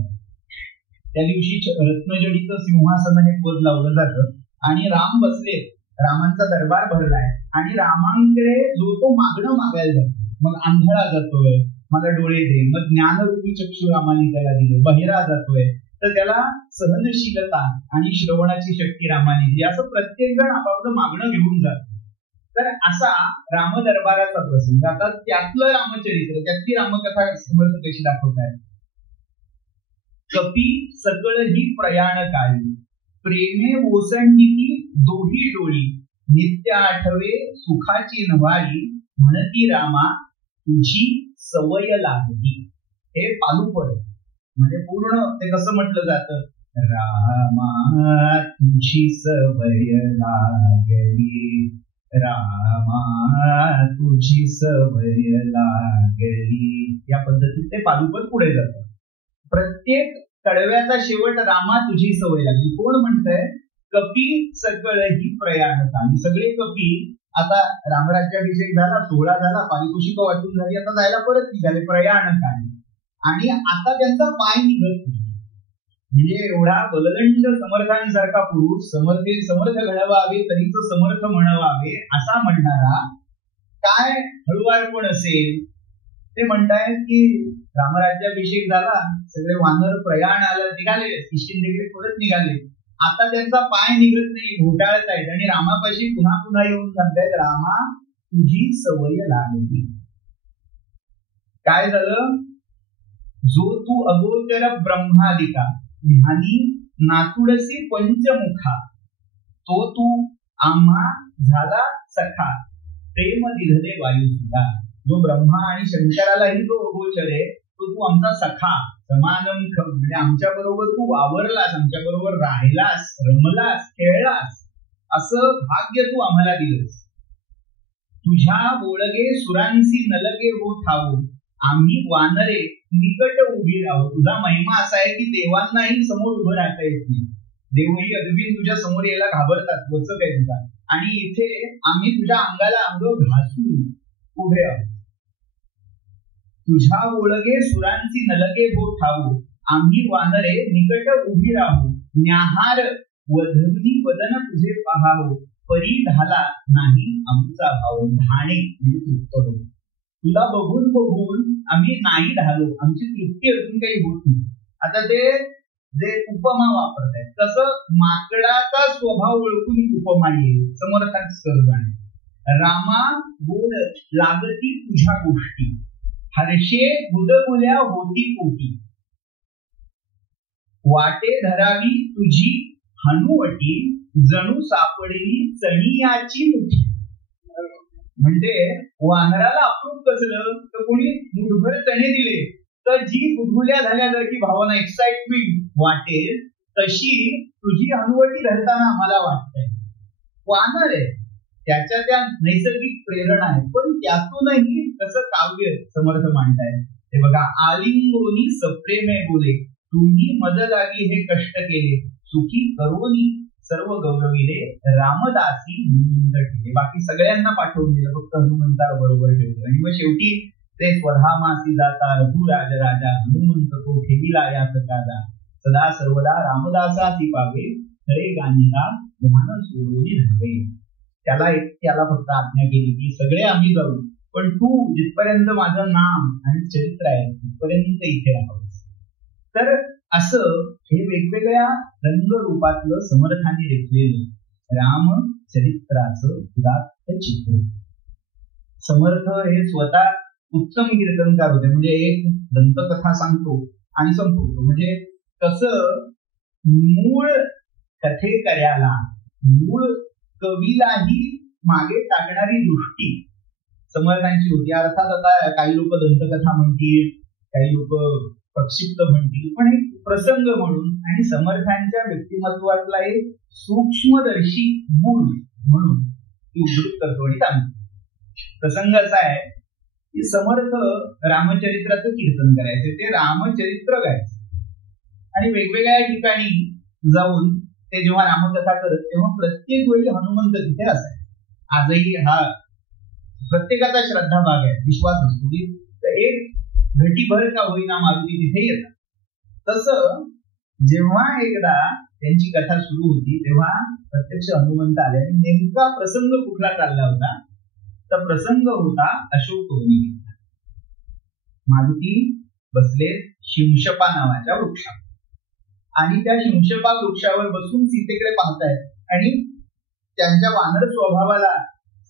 त्या दिवशी रत्नजडित सिंहासन हे पद लावलं जातं आणि राम बसले, रामांचा दरबार भरलाय आणि रामांकडे जो तो मागणं मागायला जातो. मग आंधळा जातोय मला डोळे दे, मग ज्ञानरूपी चक्षु रामाने त्याला दिले. बहिरा जातोय तर त्याला सहनशीलता आणि श्रवणाची शक्ती रामाने दिली. असं प्रत्येक जण आपापलं मागणं घेऊन जातो. तर असा राम दरबाराचा प्रसंग. आता त्यातलं रामचरित्र त्यातली रामकथा समर्थ कशी दाखवताय. कपी सकळ ही प्रयाण काळी प्रेमे ओसंडीती दोही डोळी नित्य आठवे सुखाची नवाळी म्हणती रामा तुझी सवय लागली. हे पादुपद म्हणजे पूर्ण ते कसं म्हटलं जातं. रामा तुझी सवय लागली, रामा तुझी सवय लागली. या पद्धतीत ते पादुपद पुढे जातं. प्रत्येक कडव्याचा शेवट रामा तुझी सवय लागली. कोण म्हणतंय. कपी सकळ ही प्रयाण काळी. सगळे कपी आता रामराज्याभिषेक झाला, सोहळा झाला, पारितोषिक वाटून झाली, आता जायला परत निघाले प्रयाण काळी. आणि आता त्यांचा पाय निघत नाही. म्हणजे एवढा बलदंड समर्थांसारखा पुरुष समर्थ घडवावे तरीच समर्थ म्हणवावे असा म्हणणारा काय हळुवारपण असेल. ते म्हणतायत की रामराज्याभिषेक झाला, सगळे वानर प्रयाण आलं निघाले, किष्किंधेकडे परत निघाले. आता त्यांचा पाय निघत नाही, घोटाळत आहेत आणि रामापाशी पुन्हा पुन्हा येऊन सांगतायत रामा तुझी सवय लागली. काय झालं. जो तू अगोदर ब्रह्मादिका ध्यानी नातुडसी पंचमुखा तो तू आम्हा झाला सखा प्रेम दिधले वायुसुद्धा. जो ब्रह्मा आणि शंकरालाही जो अगोचर आहे तो तू आमचा सखा समानम म्हणजे आमच्या बरोबर तू वावरलास, आमच्या बरोबर राहिलास, रमलास, खेळलास, असं भाग्य तू आम्हाला दिलंस. तुझ्या बोळगे सुरांसी नलगे हो ठाऊ आम्ही वानरे निकट उभी राहू. तुझा महिमा असा आहे की देवांनाही समोर उभं राहता येत नाही. देवही अगदी तुझ्या समोर यायला घाबरतात, वचक आहे तुझा. आणि इथे आम्ही तुझ्या अंगाला अंग घासून उभे आहोत. तुझ्या ओळगे सुरांची नलगे हो ठाऊ आम्ही वानरे निकट उभी राहू. न्याहार वधनी वदन तुझे पहावो परी झाला नाही आमचा भाव. धाणे म्हणजे तृप्त होतो. तुला बघून बघून आम्ही नाही झालो, आमची तृप्ती अजून काही होत नाही. आता ते जे उपमा वापरतायत तसं माकडाचा स्वभाव ओळखून उपमा येईल. समर्थांचं सहज आहे. रामा गोड लागती तुझ्या गोष्टी हर्षे गुदगुल्या होती पोटी वाटे धरावी तुझी हनुवटी जणू सापडली चणियाची मुठी. म्हणजे वानराला अप्रूप कसलं तर कोणी मुठभर चणे दिले तर जी गुदगुल्या झाल्यासारखी भावना एक्साइटमेंट वाटेल तशी तुझी हनुवटी धरताना आम्हाला वाटतंय. वानर आहे त्याच्या त्या नैसर्गिक प्रेरणा आहे, पण त्यातूनही कसं काव्य समर्थ मांडताय ते बघा. आलिंगोनी सप्रेमे बोले तुम्ही मद लागी हे कष्ट केले सुखी करोनी सर्व गौरविले रामदासी हनुमंत ठेवले. बाकी सगळ्यांना पाठवून दिलं, फक्त हनुमंताला बरोबर ठेवलं. आणि मग शेवटी ते स्वधामासी जाता रघुराज राजा हनुमंत तो ठेविला याच काजा सदा सर्वदा रामदासाची पावे खरे गानिता ध्यान सोडून धावे. त्याला फक्त आज्ञा केली की सगळे आम्ही जाऊ, पण तू जिथपर्यंत माझं नाम आणि चरित्र आहे तिथपर्यंत इथे राहावंस. तर असं हे वेगवेगळ्या रंगरूपातलं समर्थाने रेखलेलं रामचरित्राचं उदात्त चित्र. समर्थ हे स्वतः उत्तम कीर्तनकार होते. म्हणजे एक दंतकथा सांगतो आणि संपवतो. म्हणजे कसं मूळ कथेकऱ्याला, मूळ कवीलाही मागे टाकणारी दृष्टी समर्थांची होती. अर्थात आता काही लोक दंतकथा म्हणतील, काही लोक प्रक्षिप्त म्हणतील, पण एक प्रसंग म्हणून आणि समर्थांच्या व्यक्तिमत्वातला एक सूक्ष्मदर्शी गुण म्हणून ती उद्धृत करतो आणि सांगतो. प्रसंग असा आहे की समर्थ रामचरित्राचं कीर्तन करायचे, ते रामचरित्र गायचे आणि वेगवेगळ्या ठिकाणी जाऊन ते जेव्हा रामकथा करत तेव्हा प्रत्येक वेळी हनुमंत तिथे असायचे. आजही हा प्रत्येकाचा श्रद्धा भाग आहे, विश्वास असतो की एक घटीभर का होईना मारुती तिथे येतात. तसं जेव्हा एकदा त्यांची कथा सुरू होती तेव्हा प्रत्यक्ष हनुमंत आले आणि नेमका प्रसंग कुठला चालला होता, तर प्रसंग होता अशोकवनी. मारुती बसले शिंशपा नावाच्या वृक्षावर आणि त्या शिंशपा वृक्षावर बसून सीतेकडे पाहतायत आणि त्यांच्या वानर स्वभावाला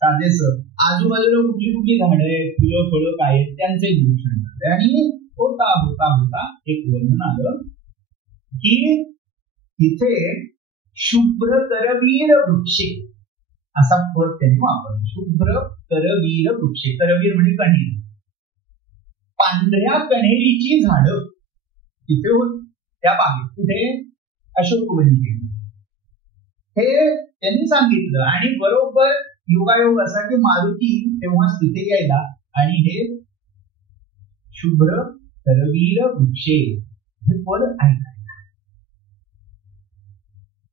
साजेस आजूबाजूला कुठली कुठली झाडं आहेत, फुलं फळं काय आहेत त्यांचे निरीक्षण करते. आणि होता होता होता एक वर्णन आलं की तिथे शुभ्र करवीर वृक्षे असा पद त्यांनी वापरला. शुभ्र करवीर वृक्षे, करवीर म्हणजे कण्हेरी, पांढऱ्या कण्हेरीची झाडं तिथे होती त्या बागेत. कुठे? अशोकवनी केली. हे त्यांनी सांगितलं आणि बरोबर योगायोग असा की मारुती तेव्हा तिथे यायला आणि हे शुभ्र करवीर वृक्षे हे पद ऐकायला.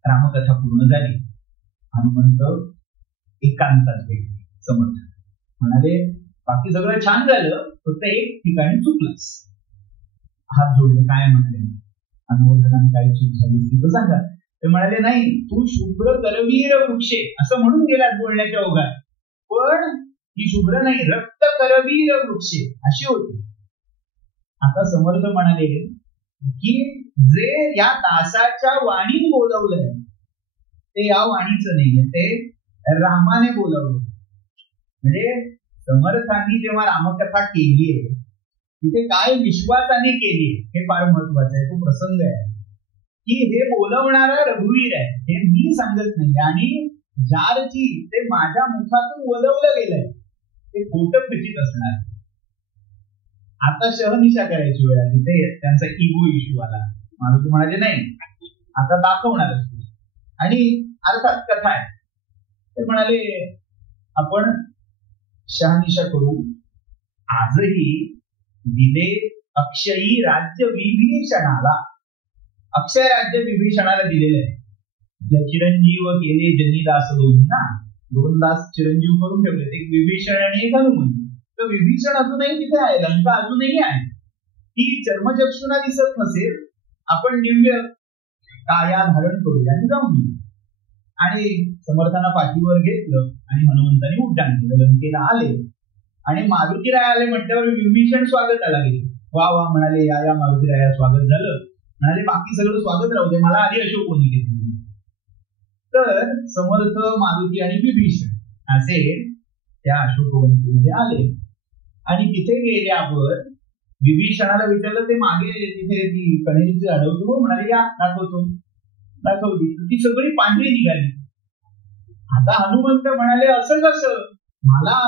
रामकथा पूर्ण झाली. हनुमंत एकांतात भेटले. समर्थ म्हणाले बाकी सगळं छान झालं, फक्त एक ठिकाणी चुकलंस. हात जोडले. काय म्हणाले? अनुवर्धनाने काय चूक झाली तिथं सांगा. ते म्हणाले नाही, तू शुभ्र करवीर वृक्षे असं म्हणून गेलात बोलण्याच्या ओघात, पण ही शुभ्र नाही, रक्त करवीर वृक्षे अशी होती. आता समर्थ म्हणाले की जे या दासाच्या वाणीत बोलवलंय ते या वाणीचं नाहीये, ते रामाने बोलवलं. म्हणजे समर्थांनी जेव्हा रामकथा केलीये तिथे काय विश्वासाने केली हे फार महत्वाचं आहे. तो प्रसंग आहे की हे बोलवणारा रघुवीर आहे, हे मी सांगत नाही. आणि जारची ते माझ्या मुखातून बोलवलं गेलंय ते खोटं खचित असणार. आता शहनिशा करायची वेळ आली. ते त्यांचा इगो इश्यू आला. मारुती म्हणाले नाही, आता दाखवणारच तू. आणि अर्थात कथा आहे. ते म्हणाले आपण शहनिशा करू. आजही दिले अक्षयी राज्य विभीषणाला, अक्षय राज्य विभीषणाला दिलेलं आहे. चिरंजीव केले जनीदास दोन्हींना, दोन दास चिरंजीव करून ठेवले, एक विभीषण आणि एक हनुमंत. तर विभीषण अजूनही तिथे आहे, लंका अजूनही आहे. ती चर्मचक्षुना दिसत नसेल, आपण दिव्य काया धारण करूया आणि जाऊन येऊ. आणि समर्थांना पाठीवर घेतलं आणि हनुमंतांनी उड्डाण केलं. लंकेला आले आणि मारुतीराय आले म्हटल्यावर विभीषण स्वागताला गेले. वा वा म्हणाले, या मारुतीराया स्वागत झालं. म्हणाले बाकी सगळं स्वागत राहू दे, मला आधी अशोकवनी घेतली. तर समर्थ, मारुती आणि विभीषण असे त्या अशोकवनीमध्ये आले आणि तिथे गेल्यावर विभीषणाला विचारलं, ते मागे तिथे ती कण्हेरीची झाडं होती हो, म्हणाले या दाखवतो. दाखवली, ती सगळी पांढरी निघाली. आता हनुमंत म्हणाले असं कसं, मला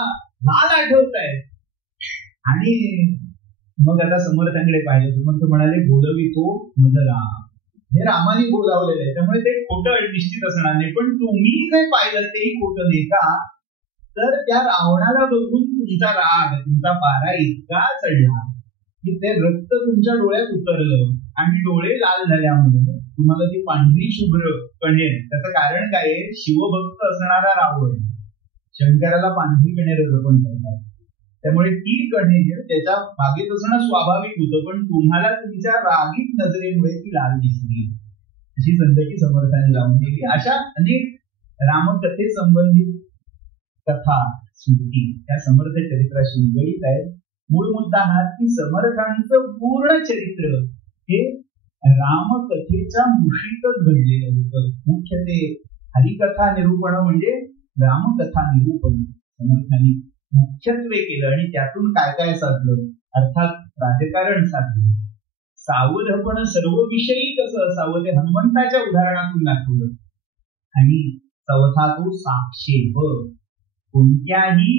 लाल आठवत आहे. आणि मग आता समर्थांकडे पाहिजे. समर्थ म्हणाले बोलवितो मज राम, हे रामाने बोलावलेलं आहे, त्यामुळे ते खोटं निश्चित असणार नाही. पण तुम्ही जे पाहिलं तेही खोटं नाही का? तर त्या रावणाला बघून तुमचा राग, तुमचा पारा इतका चढला की ते रक्त तुमच्या डोळ्यात उतरलं आणि डोळे लाल झाल्यामुळे तुम्हाला ती पांढरी शुभ्र कण्हेर, त्याचं कारण काय आहे? शिवभक्त असणारा रावण शंकराला पांढरी कण्हेर अर्पण करतात. त्यामुळे ती कण्हेर त्याच्या बागेत असणं स्वाभाविक होतं, पण तुम्हाला तुमच्या रागीत नजरेमुळे ती लाल दिसली, अशी संतती समर्थाने लावून दिली. अशा अनेक रामकथे संबंधित कथा स्मृती त्या समर्थ चरित्राशी निगडीत आहेत. मूळ मुद्दा हा की समर्थांचं पूर्ण चरित्र हे रामकथेच्या मुशीतच घडलेलं होतं. मुख्य ते हरिकथा निरूपण म्हणजे रामकथा निरूपण समर्थांनी मुख्यत्वे केलं आणि त्यातून काय काय साधलं, अर्थात राजकारण साधलं. सावधपण सर्व विषयी कसं असावं ते हनुमंताच्या उदाहरणातून दाखवलं. आणि चौथा तो साक्षेप, कोणत्याही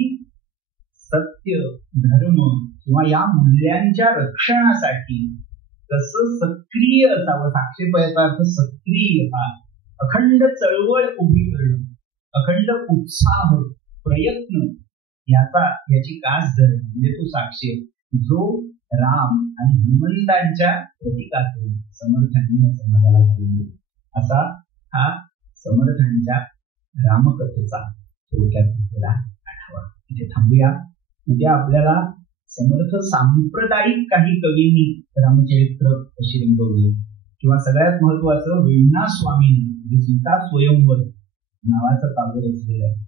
सत्य धर्म किंवा या मूल्यांच्या रक्षणासाठी कसं सक्रिय असावं. साक्षेपाचा अर्थ सक्रिय, अखंड चळवळ उभी करणं, अखंड उत्साह प्रयत्न याची कास धरणं म्हणजे तो साक्षेप, जो राम आणि हनुमंतांच्या प्रतीकातून समर्थांनी समाजाला घालून दिला. असा हा समर्थांच्या रामकथेचा थोडक्यात घेतलेला आढावा. इथे थांबूया. उद्या आपल्याला समर्थ सांप्रदायिक काही कवींनी रामचरित्र कशी रंगवले किंवा सगळ्यात महत्वाचं वेण्णा स्वामींनी सीता स्वयंवर नावाचं काव्य रचलेलं आहे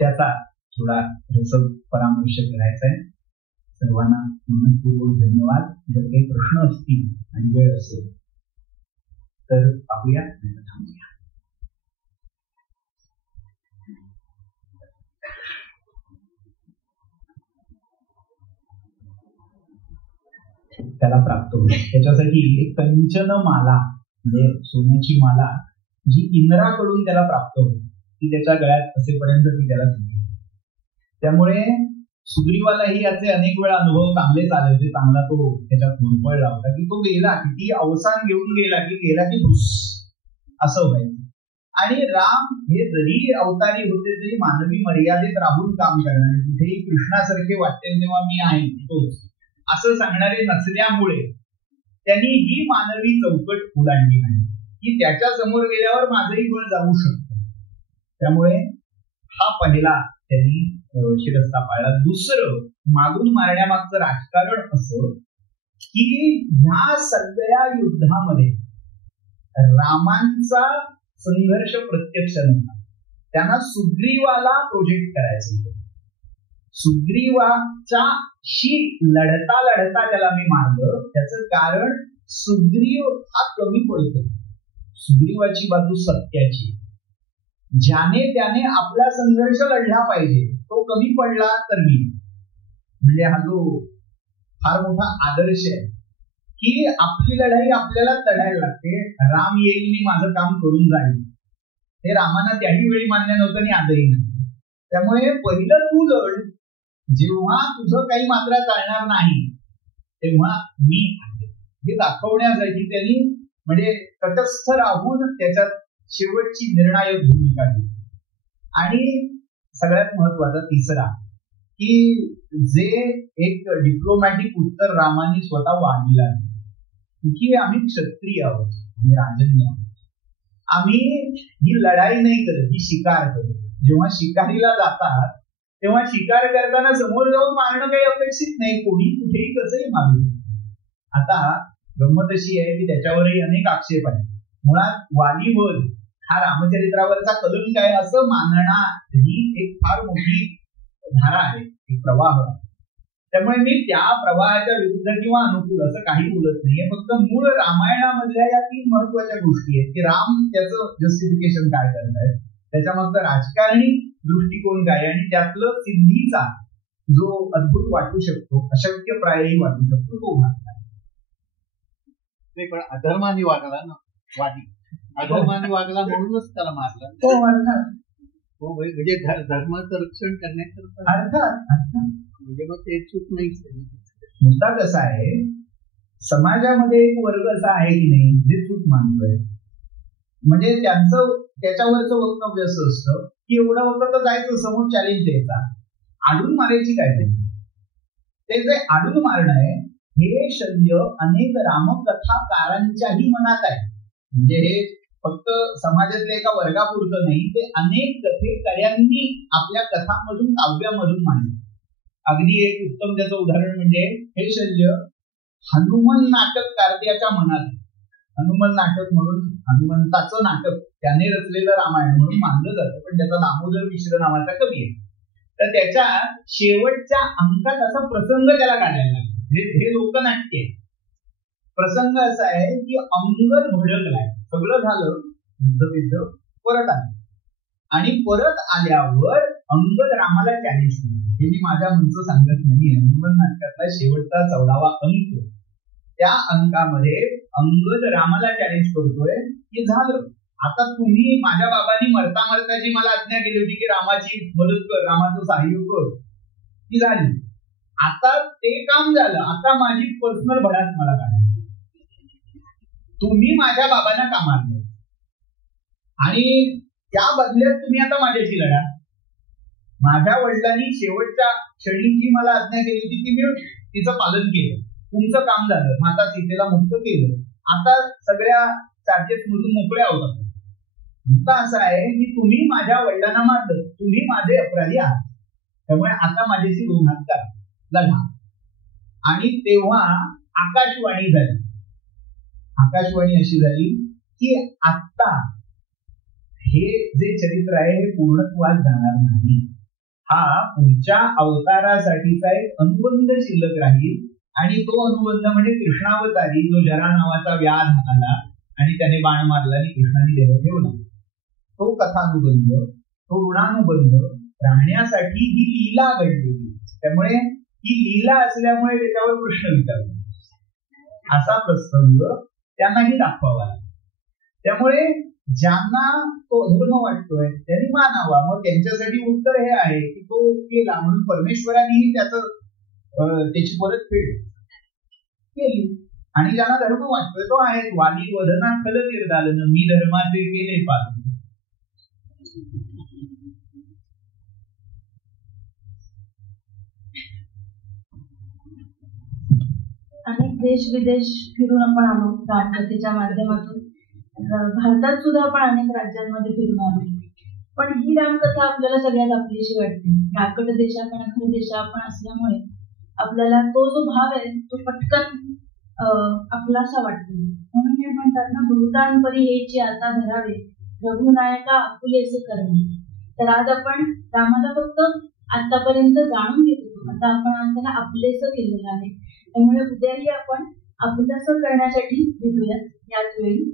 त्याचा थोडा रसद परामर्श करायचा आहे. सर्वांना मनपूर्वक धन्यवाद. जर काही प्रश्न असतील आणि वेळ असेल तर पाहूया, थांबूया. त्याला प्राप्त होईल त्याच्यासाठी एक कंचन माला म्हणजे सोन्याची माला जी इंद्राकडून त्याला प्राप्त होती ती त्याच्या गळ्यात असेपर्यंत ती त्याला दिली. त्यामुळे सुग्रीवालाही याचे अनेक वेळा अनुभव चांगलेच आले होते. चांगला तो त्याच्यात मुरपळला होता की तो गेला किती अवसान घेऊन गेला की भुस असं व्हायचं. आणि राम हे जरी अवतारी होते तरी मानवी मर्यादेत राहून काम करणारे, कुठेही कृष्णासारखे वाटेल तेव्हा मी आहे तोच असं सांगणारे नसल्यामुळे त्यांनी ही मानवी चौकट ओलांडली नाही की त्याच्या समोर गेल्यावर माझंही बळ जाऊ शकतं. त्यामुळे हा पहिला त्यांनी शिरस्ता पाळला. दुसरं, मागून मारण्यामागचं राजकारण असं की ह्या सगळ्या युद्धामध्ये रामांचा संघर्ष प्रत्यक्ष नव्हता. त्यांना सुग्रीवाला प्रोजेक्ट करायचं होतं. सुग्रीवाच्याशी लढता लढता त्याला मी मारलं. त्याचं कारण सुग्रीव हा कमी पडतो. सुग्रीवाची बाजू सत्याची, ज्याने त्याने आपला संघर्ष लढला पाहिजे तो कमी पडला तर मी, म्हणजे हा जो फार मोठा आदर्श आहे की आपली लढाई आपल्याला लढायला लागते. राम येईल मी माझं काम करून जाईल, हे रामाना त्याही वेळी मान्य नव्हतं आणि आजही नाही. त्यामुळे पहिलं तू लढ, जेव्हा तुझं काही मात्र चालणार नाही तेव्हा मी आहे हे दाखवण्यासाठी त्यांनी म्हणजे तटस्थ राहून त्याच्यात शेवटची निर्णायक भूमिका घेतली. आणि सगळ्यात महत्वाचा तिसरा की जे एक डिप्लोमॅटिक उत्तर रामाने स्वतः वाढलेलं आहे की आम्ही क्षत्रिय आहोत, आम्ही राजन्य आहोत, आम्ही ही लढाई नाही करत, ही शिकार करतो. जेव्हा शिकारीला जातात तेव्हा शिकार करताना समोर जाऊन मारणं काही अपेक्षित नाही, कोणी कुठेही कसंही मारू शकतो. आता गंमत अशी आहे की त्याच्यावरही अनेक आक्षेप आहेत. मुळात वालीवध हा रामचरित्रावरचा कलंक आहे असं मानणार ही एक फार मोठी धारा आहे, एक प्रवाह. त्यामुळे मी त्या प्रवाहाच्या विरुद्ध किंवा अनुकूल असं काही बोलत नाहीये. फक्त मूळ रामायणामधल्या या 3 महत्वाच्या गोष्टी आहेत की राम त्याचं जस्टिफिकेशन काय करतायत, त्याच्या मागचा राजकारणी दृष्टिकोन काय, आणि त्यातलं सिद्धीचा जो अद्भुत वाटू शकतो, अशक्य प्रायही वाटू शकतो, तो भाग काय. नाही पण अधर्माने वागला ना वादी, अधर्माने वागला म्हणूनच त्याला मारला. तो अर्थात हो म्हणजे धर्माचं रक्षण करण्याकरता अर्थात म्हणजे मग ते चूक नाहीच. मुद्दा कसा आहे, समाजामध्ये एक वर्ग असा आहे की नाही जे चूक मानतोय, म्हणजे त्याच्यावरचं वक्तव्य असं असतं की एवढं होतं तर जायचं समोर चॅलेंज द्यायचा, आडून मारायची काय नाही. ते जे आडून मारणं आहे हे शल्य अनेक रामकथाकारांच्याही मनात आहे. म्हणजे हे फक्त समाजातल्या एका वर्गापुरतं नाही, ते अनेक कथेकऱ्यांनी आपल्या कथांमधून काव्यामधून मांडले. अगदी एक उत्तम त्याचं उदाहरण म्हणजे हे शल्य हनुमान नाटक कार्याच्या मनात. हनुमान नाटक म्हणून हनुमंताचं नाटक त्याने रचलेलं रामायण म्हणून मानलं जातं, पण त्याचा दामोदर मिश्र नावाचा कवी आहे. तर त्याच्या शेवटच्या अंकात असा प्रसंग त्याला काढायला लागला. हे लोकनाट्य आहे. प्रसंग असा आहे की अंगद भडकलाय, सगळं झालं, युद्ध परत आलं आणि परत आल्यावर अंगद रामाला चॅलेंज केलं. हे मी माझ्या म्हणचं सांगत नाही, हनुमान नाटकातला शेवटचा 14वा अंक. त्या अंकामध्ये अंगद रामाला चॅलेंज करतोय की झालं आता, तुम्ही माझ्या बाबांनी मरता मरता जी मला आज्ञा केली होती की रामाची मदत कर, रामाचं सहाय्य कर, ती झाली. आता ते काम झालं, आता माझी पर्सनल भडास मला काढायची. तुम्ही माझ्या बाबांना का मारलं आणि त्या बदल्यात तुम्ही आता माझ्याशी लढा. माझ्या वडिलांनी शेवटच्या क्षणी जी मला आज्ञा केली होती ती मी तिचं पालन केलं, तुमचं काम झालं, माता सीतेला मुक्त केलं, आता सगळ्या चार्जेस मधून मोकळ्या होतात. मुद्दा असा आहे की तुम्ही माझ्या वडिलांना मारलं, तुम्ही माझे अपराधी आहात, त्यामुळे आता माझ्याशी दोन हात करा, लढा. आणि तेव्हा आकाशवाणी झाली. आकाशवाणी अशी झाली की आता हे जे चरित्र आहे हे पूर्णत्वास जाणार नाही, हा पुढच्या अवतारासाठीचा एक अनुबंध शिल्लक राहील. आणि तो अनुबंध म्हणजे कृष्णावतारी जो जरा नावाचा व्याध आला आणि त्याने बाण मारला आणि कृष्णाने देह ठेवला, तो कथानुबंध, तो ऋणानुबंध राहण्यासाठी ही लीला घडलेली. त्यामुळे ही लीला असल्यामुळे त्याच्यावर प्रश्न विचारला, असा प्रसंग त्यांनाही दाखवावा. त्यामुळे ज्यांना तो अधर्म वाटतोय त्यांनी मानावा. मग त्यांच्यासाठी उत्तर हे आहे की तो केला म्हणून परमेश्वरानेही त्याची परतफेड केली. आणि ज्यांना धर्म वाटतोय तो आहे वाली वदना खल निर्दालन, मी धर्माचे केले पालन. अनेक देश विदेश फिरून आपण आलो रामकथेच्या माध्यमातून. भारतात सुद्धा आपण अनेक राज्यांमध्ये फिरून आलो, पण ही रामकथा आपल्याला सगळ्यात आपलीशी वाटते. राकट देशाकडे देशा आपण असल्यामुळे आपल्याला तो जो भाव आहे तो पटकन आपलासा वाटतो. म्हणून हे म्हणतात ना, भूतांपरी हेची आता धरावे, रघुनायका आपुलेसे करणे. तर आज आपण रामाला फक्त आतापर्यंत जाणून घेत होतो, आता आपण त्याला आपलेसं केलेलं आहे. त्यामुळे उद्याही आपण आपलंसं करण्यासाठी भेटूयात याच वेळी.